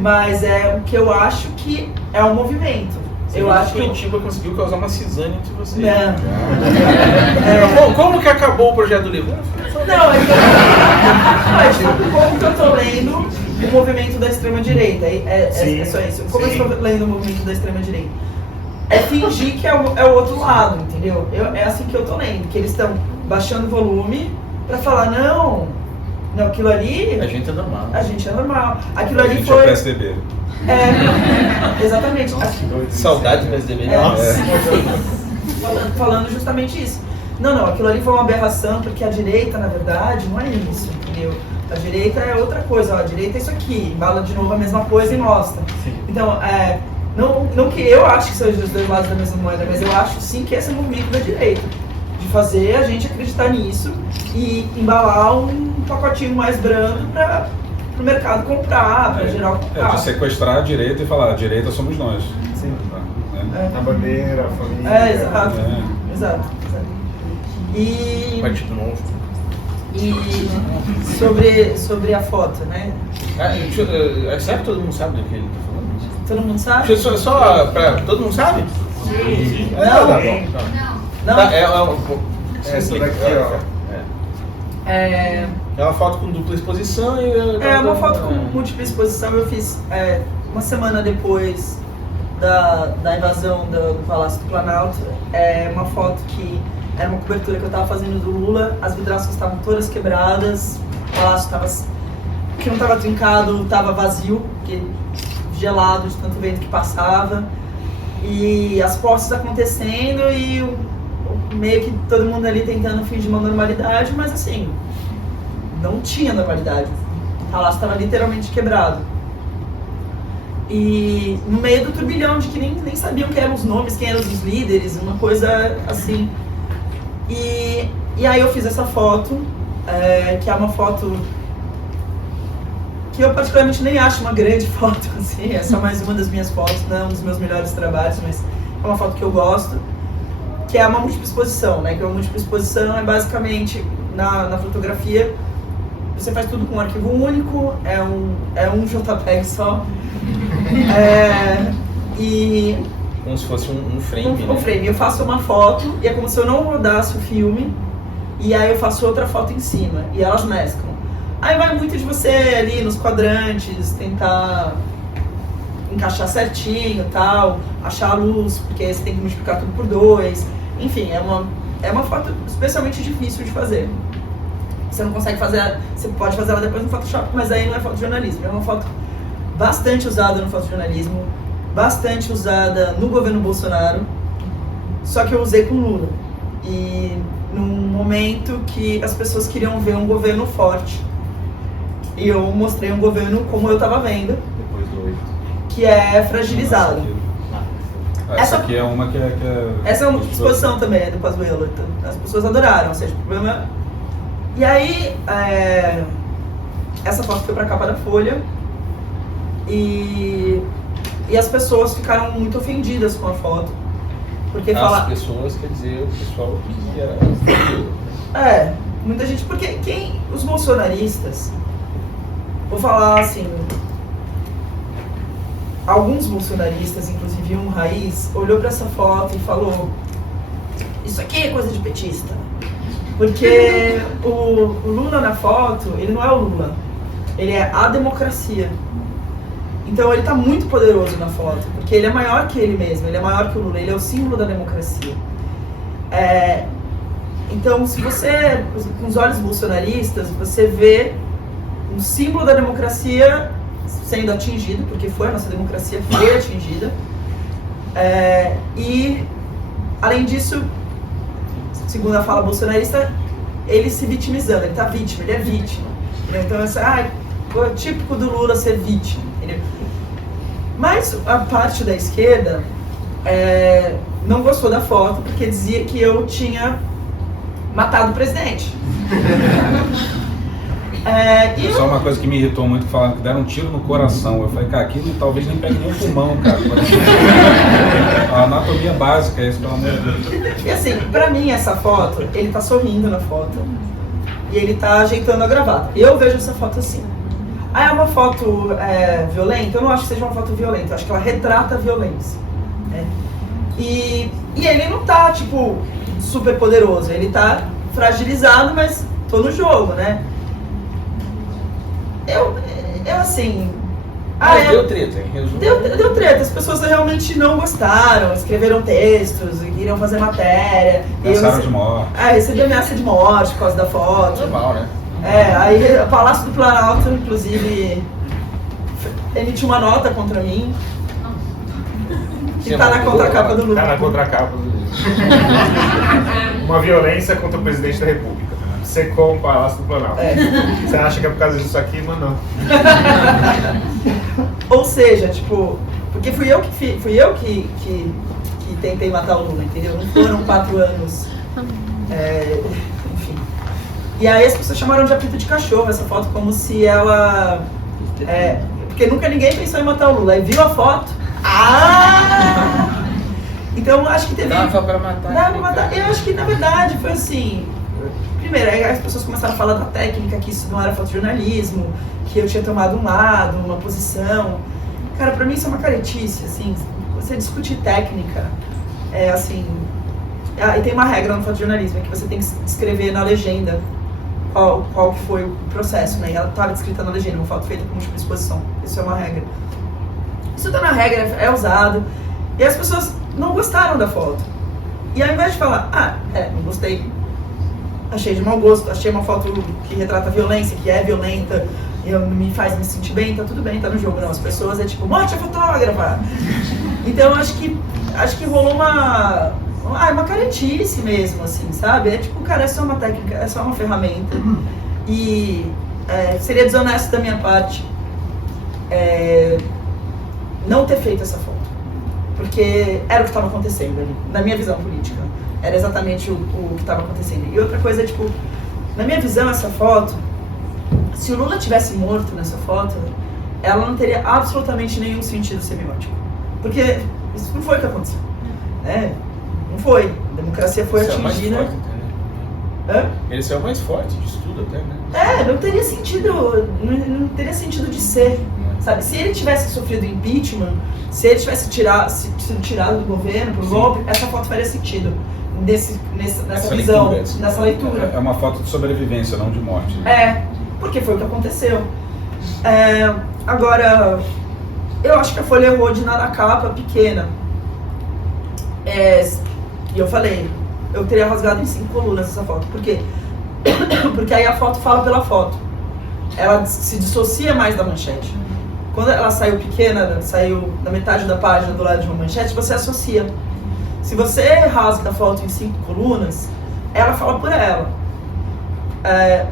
Mas é o que eu acho que é um movimento. Eu acho que Curitiba conseguiu causar uma cisânia entre vocês. Não. Como que acabou o projeto do livro? Não, como que eu tô lendo o movimento da extrema-direita? É só isso. Como eu estou lendo o movimento da extrema-direita? É fingir que é o outro lado, entendeu? É assim que eu tô lendo, que eles estão baixando o volume pra falar, não, aquilo ali... A gente é normal. Aquilo ali foi... A gente é o PSDB. Exatamente. Saudade do PSDB. Falando justamente isso. Não, aquilo ali foi uma aberração, porque a direita, na verdade, não é isso, entendeu? A direita é outra coisa, a direita é isso aqui, embala de novo a mesma coisa e mostra. Então, não que eu acho que sejam os dois lados da mesma moeda, mas eu acho sim que esse é o movimento da direita. De fazer a gente acreditar nisso e embalar um pacotinho mais brando para o mercado comprar, para geral comprar. De sequestrar a direita e falar, a direita somos nós. Sim. A bandeira, a família. Exato. E... Partido Novo. E sobre a foto, né? Será que todo mundo sabe do que ele está falando? Todo mundo sabe? Só para... Todo mundo sabe? Sim. Não. Essa daqui, ó. É uma foto com dupla exposição e... É uma foto com múltipla exposição. Eu fiz uma semana depois da invasão do Palácio do Planalto. É uma foto que era uma cobertura que eu estava fazendo do Lula. As vidraças estavam todas quebradas, o palácio que não estava trincado, estava vazio, porque gelado de tanto vento que passava. E as posses acontecendo e meio que todo mundo ali tentando fingir uma normalidade, mas assim, não tinha normalidade. O palácio estava literalmente quebrado. E no meio do turbilhão de que nem sabiam quem eram os nomes, quem eram os líderes, uma coisa assim. E aí eu fiz essa foto, que é uma foto que eu particularmente nem acho uma grande foto, assim, é só mais uma das minhas fotos, não é um dos meus melhores trabalhos, mas é uma foto que eu gosto, que é uma múltipla exposição, né? Que uma múltipla exposição é basicamente na fotografia, você faz tudo com um arquivo único, é um JPEG só. E como se fosse um frame, um né? frame. Eu faço uma foto e é como se eu não rodasse o filme, e aí eu faço outra foto em cima, e elas mesclam. Aí vai muito de você ali nos quadrantes, tentar encaixar certinho e tal, achar a luz, porque aí você tem que multiplicar tudo por 2. Enfim, é uma foto especialmente difícil de fazer. Você não consegue fazer, você pode fazer ela depois no Photoshop, mas aí não é fotojornalismo. É uma foto bastante usada no fotojornalismo, bastante usada no governo Bolsonaro, só que eu usei com Lula. E num momento que as pessoas queriam ver um governo forte. E eu mostrei um governo como eu estava vendo, Depois do 8. que é fragilizado. Essa aqui é uma que é... Essa é uma exposição também, é do Pazuello. Então, as pessoas adoraram, ou seja, o problema... E aí, essa foto foi para a capa da Folha e as pessoas ficaram muito ofendidas com a foto. Porque As pessoas, quer dizer, o pessoal que era... muita gente... Porque os bolsonaristas... Vou falar assim... Alguns bolsonaristas, inclusive um raiz, olhou para essa foto e falou: isso aqui é coisa de petista. Porque o Lula na foto, ele não é o Lula, ele é a democracia. Então ele está muito poderoso na foto, porque ele é maior que ele mesmo, ele é maior que o Lula, ele é o símbolo da democracia. Então, se você, com os olhos bolsonaristas, você vê um símbolo da democracia sendo atingido, porque a nossa democracia foi atingida. E, além disso, segundo a fala bolsonarista, ele se vitimizando, ele está vítima, ele é vítima. Então, é típico do Lula ser vítima. Mas a parte da esquerda não gostou da foto, porque dizia que eu tinha matado o presidente. Só uma coisa que me irritou muito, falando que deram um tiro no coração. Eu falei, cara, aquilo talvez nem pegue nem o pulmão, cara. A anatomia básica é isso, pelo amor de Deus. E assim, pra mim essa foto, ele tá sorrindo na foto e ele tá ajeitando a gravata. Eu vejo essa foto assim. É uma foto violenta? Eu não acho que seja uma foto violenta, eu acho que ela retrata a violência. Né? E ele não tá, tipo, super poderoso, ele tá fragilizado, mas tô no jogo, né? Eu assim... deu treta, em resumo. Deu treta, as pessoas realmente não gostaram, escreveram textos, queriam fazer matéria. Ameaçaram de morte. Recebi ameaça de morte por causa da foto. Normal, né? Aí o Palácio do Planalto, inclusive, emitiu uma nota contra mim. Que tá na contracapa do Lula. Tá na contracapa do Lula. Uma violência contra o presidente da República. Secou um Palácio do Planalto. Você acha que é por causa disso aqui, mas não. Ou seja, tipo, porque fui eu que tentei matar o Lula, entendeu? Não foram 4 anos. Enfim. E aí as pessoas chamaram de apito de cachorro essa foto, como se ela... porque nunca ninguém pensou em matar o Lula. Aí viu a foto. Então acho que teve... Dava pra matar. Dava pra matar. Eu acho que na verdade foi assim... Primeiro, aí as pessoas começaram a falar da técnica, que isso não era fotojornalismo, que eu tinha tomado um lado, uma posição. Cara, pra mim isso é uma caretice, assim, você discutir técnica, assim... E tem uma regra no fotojornalismo, é que você tem que escrever na legenda qual que foi o processo, né? E ela estava descrita na legenda, uma foto feita com múltipla exposição. Isso é uma regra. Isso tá na regra, é usado. E as pessoas não gostaram da foto. E ao invés de falar, não gostei, achei de mau gosto, achei uma foto que retrata a violência, que é violenta, me faz me sentir bem, tá tudo bem, tá no jogo. Não, as pessoas tipo, morte a fotógrafa! Então acho que rolou uma caretice mesmo, assim, sabe? Tipo, cara, é só uma técnica, é só uma ferramenta. E seria desonesto da minha parte não ter feito essa foto. Porque era o que estava acontecendo ali, na minha visão política. Era exatamente o que estava acontecendo. E outra coisa, tipo, na minha visão, essa foto, se o Lula tivesse morto nessa foto, ela não teria absolutamente nenhum sentido semiótico. Porque isso não foi o que aconteceu. Não foi. A democracia foi atingida. Ele saiu mais forte disso tudo até, né? Não teria sentido, não teria sentido de ser, sabe? Se ele tivesse sofrido impeachment, se ele tivesse sido tirado do governo por golpe, essa foto faria sentido nessa visão, nessa leitura. É uma foto de sobrevivência, não de morte. Porque foi o que aconteceu. Agora, eu acho que a Folha errou de dar a capa pequena. E eu falei, eu teria rasgado em 5 colunas essa foto. Por quê? Porque aí a foto fala pela foto. Ela se dissocia mais da manchete. Quando ela saiu pequena, saiu na metade da página do lado de uma manchete, você associa. Se você rasga a foto em 5 colunas, ela fala por ela.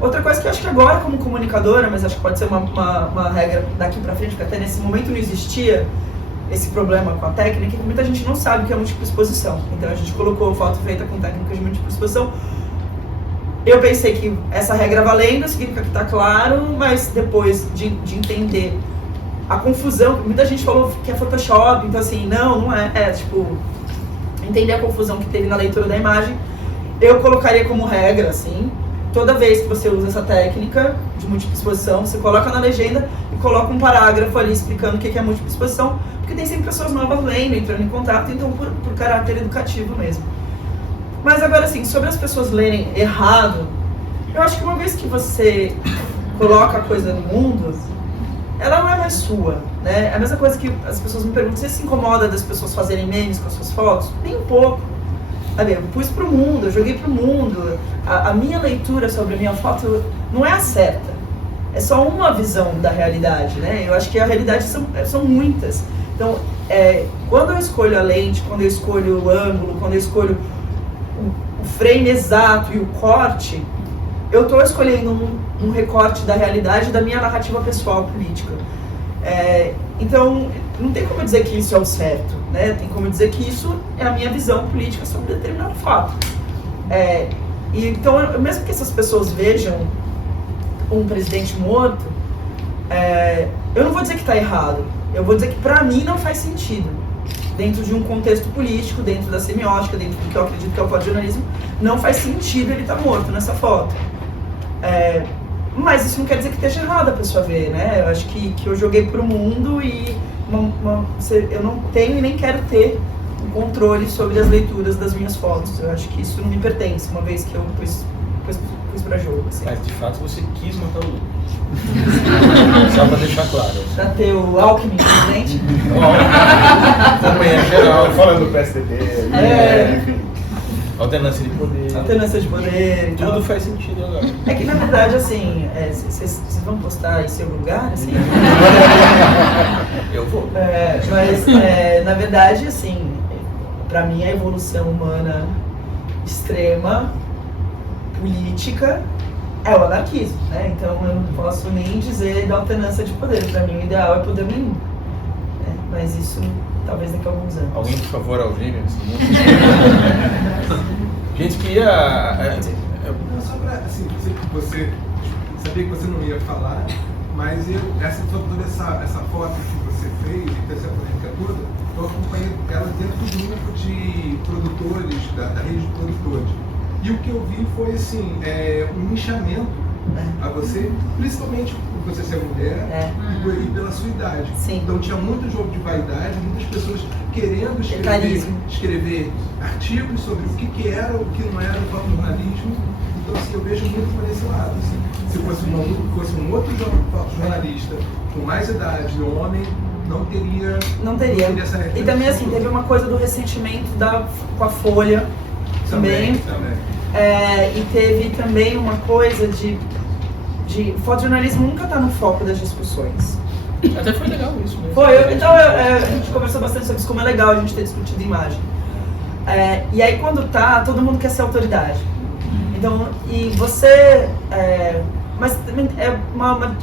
Outra coisa que eu acho que agora, como comunicadora, mas acho que pode ser uma regra daqui pra frente, porque até nesse momento não existia esse problema com a técnica, que muita gente não sabe o que é múltipla exposição. Então a gente colocou foto feita com técnica de múltipla exposição. Eu pensei que essa regra valendo significa que está claro, mas depois de entender a confusão, muita gente falou que é Photoshop, então assim, não é, entender a confusão que teve na leitura da imagem, eu colocaria como regra, assim, toda vez que você usa essa técnica de múltipla exposição, você coloca na legenda e coloca um parágrafo ali explicando o que é múltipla exposição, porque tem sempre pessoas novas lendo, entrando em contato, então por caráter educativo mesmo. Mas agora assim, sobre as pessoas lerem errado, eu acho que uma vez que você coloca a coisa no mundo, ela não é mais sua, né? É a mesma coisa que as pessoas me perguntam, você se incomoda das pessoas fazerem memes com as suas fotos? Nem um pouco. Eu pus pro mundo, eu joguei pro mundo. A minha leitura sobre a minha foto não é a certa. É só uma visão da realidade, né? Eu acho que a realidade são muitas. Então, quando eu escolho a lente, quando eu escolho o ângulo, quando eu escolho o frame exato e o corte, eu estou escolhendo um recorte da realidade da minha narrativa pessoal política. Então, não tem como dizer que isso é o certo, né? Tem como dizer que isso é a minha visão política sobre determinado fato. Então, mesmo que essas pessoas vejam um presidente morto, eu não vou dizer que está errado. Eu vou dizer que, para mim, não faz sentido. Dentro de um contexto político, dentro da semiótica, dentro do que eu acredito que é o fotojornalismo, não faz sentido ele estar morto nessa foto. Mas isso não quer dizer que esteja errado a pessoa ver, né? Eu acho que eu joguei pro mundo e eu não tenho e nem quero ter um controle sobre as leituras das minhas fotos. Eu acho que isso não me pertence, uma vez que eu pus pra jogo. Assim. Mas de fato você quis matar o Lula. Só pra deixar claro. Pra ter o Alckmin presidente? Companhia geral. Falando do PSDB. Enfim. Alternância de poder. Alternância de poder. Tudo então, faz sentido agora. É que na verdade, assim, vocês vão postar em seu lugar, assim? Eu vou. Mas, na verdade, assim, pra mim a evolução humana extrema, política, é o anarquismo, né? Então eu não posso nem dizer da alternância de poder. Pra mim o ideal é poder nenhum. Né? Mas isso talvez daqui a alguns anos. Alguém, por favor, Alvínio? Gente, queria... Só pra, assim, você sabia que você não ia falar, mas toda essa foto que você fez, e essa polêmica toda, eu acompanhei ela dentro do grupo de produtores, da rede de produtores. E o que eu vi foi, assim, um linchamento a você, principalmente por você ser mulher e pela sua idade. Sim. Então tinha muito jogo de vaidade, muitas pessoas querendo escrever artigos sobre o que era, o que não era o fotojornalismo. Então assim, eu vejo muito por esse lado. Assim. Se fosse um outro jornalista com mais idade, um homem, não teria essa reflexão. E também assim, teve uma coisa do ressentimento com a Folha também. E teve também uma coisa de o fotojornalismo nunca está no foco das discussões. Até foi legal isso, né? Então a gente conversou bastante sobre isso, como é legal a gente ter discutido imagem. E aí quando todo mundo quer ser autoridade. Então, e você... mas também é uma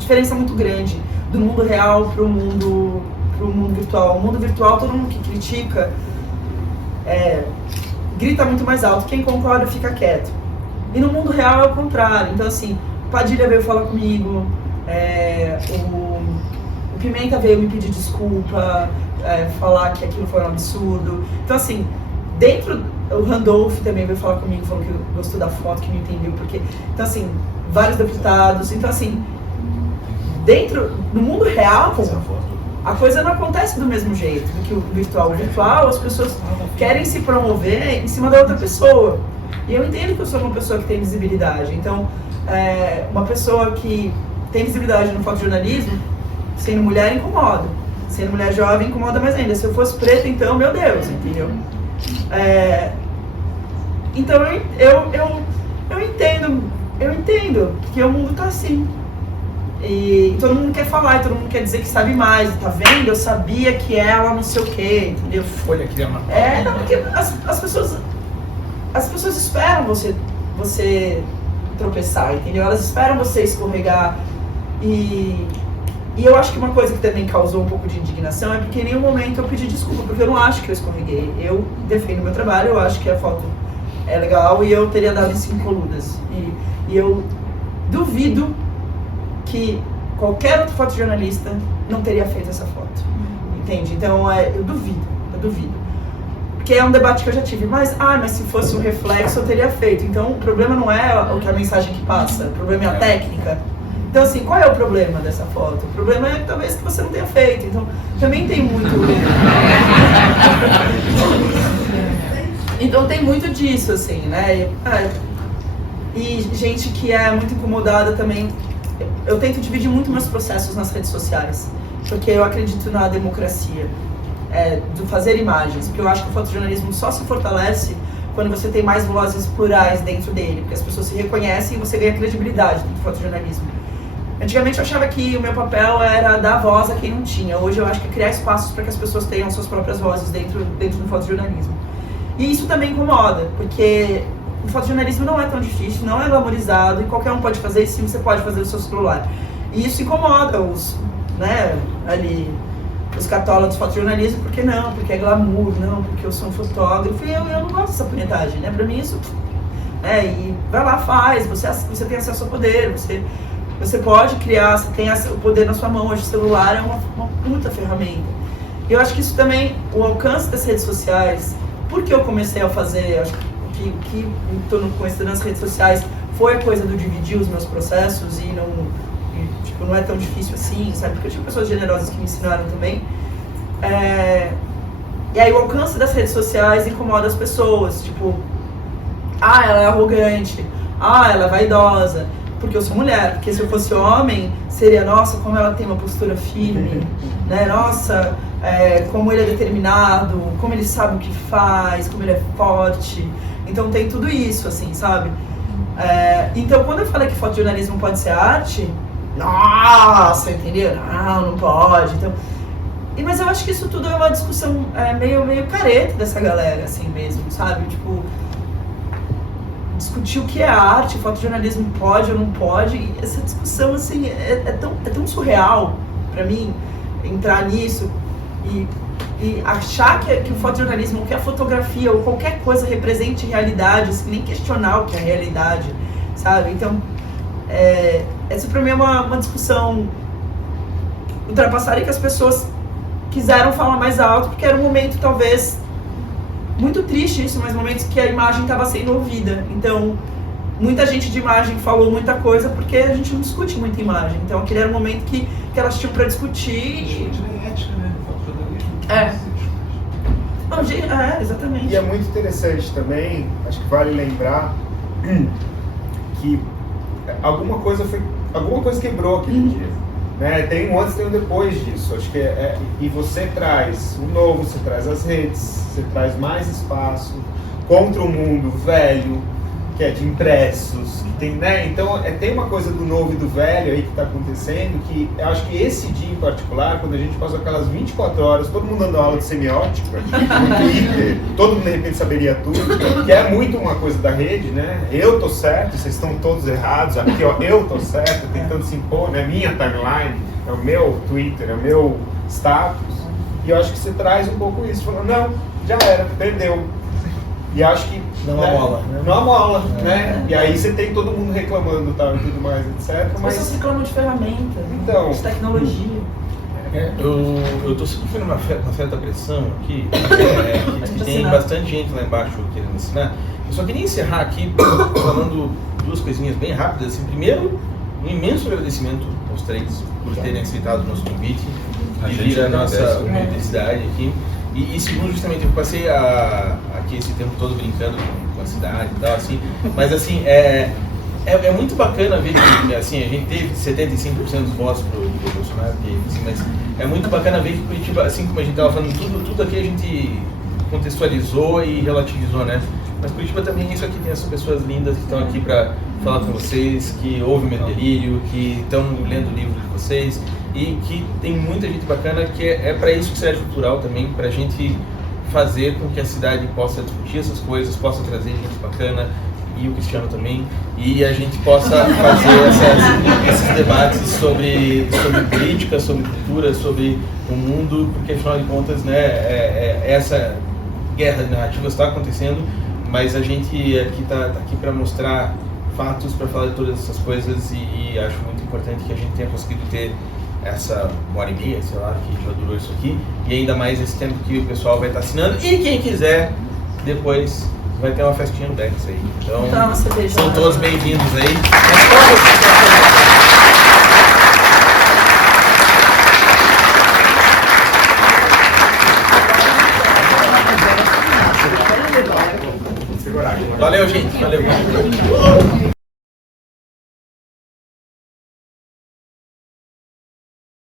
diferença muito grande do mundo real para o mundo virtual. O mundo virtual, todo mundo que critica grita muito mais alto, quem concorda fica quieto. E no mundo real é o contrário. Então assim, o Padilha veio falar comigo, o Pimenta veio me pedir desculpa, falar que aquilo foi um absurdo. Então assim, dentro, o Randolph também veio falar comigo, falou que gostou da foto, que não entendeu porque. Então assim, vários deputados, então assim, dentro, no mundo real, a coisa não acontece do mesmo jeito do que o virtual. O virtual, as pessoas querem se promover em cima da outra pessoa. E eu entendo que eu sou uma pessoa que tem visibilidade. Então, uma pessoa que tem visibilidade no fotojornalismo, sendo mulher, incomoda. Sendo mulher jovem, incomoda mais ainda. Se eu fosse preta, então, meu Deus, entendeu? Então, eu entendo que o mundo tá assim. E todo mundo quer falar, e todo mundo quer dizer que sabe mais. Tá vendo? Eu sabia que ela não sei o quê, entendeu? Folha aqui, não, porque as pessoas esperam você tropeçar, entendeu? Elas esperam você escorregar. E eu acho que uma coisa que também causou um pouco de indignação é porque em nenhum momento eu pedi desculpa, porque eu não acho que eu escorreguei. Eu defendo meu trabalho, eu acho que a foto é legal e eu teria dado em 5 coludas. E eu duvido que qualquer outro fotojornalista não teria feito essa foto, entende? Então, eu duvido. Porque é um debate que eu já tive, mas se fosse um reflexo eu teria feito. Então, o problema não é a mensagem que passa, o problema é a técnica. Então, assim, qual é o problema dessa foto? O problema é talvez que você não tenha feito. Então, também tem muito... Então, tem muito disso, assim, né? E gente que é muito incomodada também. Eu tento dividir muito meus processos nas redes sociais, porque eu acredito na democracia, do fazer imagens, porque eu acho que o fotojornalismo só se fortalece quando você tem mais vozes plurais dentro dele, porque as pessoas se reconhecem e você ganha credibilidade do fotojornalismo. Antigamente eu achava que o meu papel era dar voz a quem não tinha. Hoje eu acho que é criar espaços para que as pessoas tenham suas próprias vozes dentro do fotojornalismo. E isso também incomoda, porque o fotojornalismo não é tão difícil, não é glamorizado, e qualquer um pode fazer, e sim, você pode fazer no seu celular. E isso incomoda os católicos do fotojornalismo, porque não, porque é glamour, não, porque eu sou um fotógrafo, e eu não gosto dessa punhetagem, né? Pra mim isso, e vai lá, faz, você tem acesso ao poder, você pode criar, você tem o poder na sua mão. Hoje o celular é uma puta ferramenta. E eu acho que isso também, o alcance das redes sociais, porque eu comecei a fazer, acho que o que me tornou conhecido nas redes sociais foi a coisa do dividir os meus processos e não é tão difícil assim, sabe? Porque eu tinha pessoas generosas que me ensinaram também. E aí o alcance das redes sociais incomoda as pessoas, tipo, ela é arrogante, ela é vaidosa, porque eu sou mulher, porque se eu fosse homem, seria, nossa, como ela tem uma postura firme, né? Nossa, como ele é determinado, como ele sabe o que faz, como ele é forte. Então tem tudo isso, assim, sabe? Então quando eu falei que fotojornalismo pode ser arte, nossa, entendeu? Não pode. Então, mas eu acho que isso tudo é uma discussão meio careta dessa galera, assim mesmo, sabe? Tipo, discutir o que é arte, fotojornalismo pode ou não pode. E essa discussão, assim, é tão surreal pra mim entrar nisso e achar que o fotojornalismo, que a fotografia ou qualquer coisa represente realidade, assim, nem questionar o que é realidade, sabe? Então, essa pra mim é uma discussão ultrapassada, e que as pessoas quiseram falar mais alto, porque era um momento, talvez, muito triste isso, mas momentos que a imagem estava sendo ouvida. Então, muita gente de imagem falou muita coisa, porque a gente não discute muita imagem. Então, aquele era um momento que elas tinham para discutir. Discute nem ética, né? No fotojornalismo. Exatamente. E é muito interessante também, acho que vale lembrar que alguma coisa quebrou aquele dia. Né? Tem um antes e tem um depois disso. Acho que e você traz o novo, você traz as redes, você traz mais espaço contra o mundo velho, que é de impressos, que tem, né? Então tem uma coisa do novo e do velho aí que está acontecendo, que eu acho que esse dia em particular, quando a gente passou aquelas 24 horas, todo mundo dando aula de semiótica, no Twitter, todo mundo de repente saberia tudo, que é muito uma coisa da rede, né? Eu tô certo, vocês estão todos errados, aqui ó, eu tô certo, tentando se impor, né? Minha timeline, é o meu Twitter, é o meu status, e eu acho que você traz um pouco isso, falando, não, já era, perdeu. E acho que não amola, não amola, né? E aí você tem todo mundo reclamando, tal, e tudo mais, etc. Mas vocês reclamam de ferramenta, então, de tecnologia. Eu estou sofrendo uma certa pressão aqui, que tem bastante gente lá embaixo querendo ensinar. Eu só queria encerrar aqui falando duas coisinhas bem rápidas. Assim, primeiro, um imenso agradecimento aos três por terem aceitado o nosso convite e vir a nossa universidade aqui. E segundo, justamente, eu passei aqui esse tempo todo brincando com a cidade e tal, assim, mas assim, é muito bacana ver que assim, a gente teve 75% dos votos pro Bolsonaro, assim, mas é muito bacana ver que Curitiba, assim como a gente estava falando, tudo aqui a gente contextualizou e relativizou, né? Mas Curitiba também, isso aqui tem essas pessoas lindas que estão aqui para falar com vocês, que ouvem meu delírio, que estão lendo o livro de vocês e que tem muita gente bacana que é para isso que serve cultural também, para a gente fazer com que a cidade possa discutir essas coisas, possa trazer gente bacana, e o Cristiano também, e a gente possa fazer esses debates sobre política, sobre cultura, sobre o mundo, porque afinal de contas, né, essa guerra de narrativas está acontecendo, mas a gente aqui tá aqui para mostrar fatos, para falar de todas essas coisas, e acho muito importante que a gente tenha conseguido ter essa 1h30, sei lá, que já durou isso aqui, e ainda mais esse tempo que o pessoal vai estar assinando, e quem quiser, depois vai ter uma festinha no Dex aí. Então, são todos bem-vindos aí. Valeu, gente. Valeu.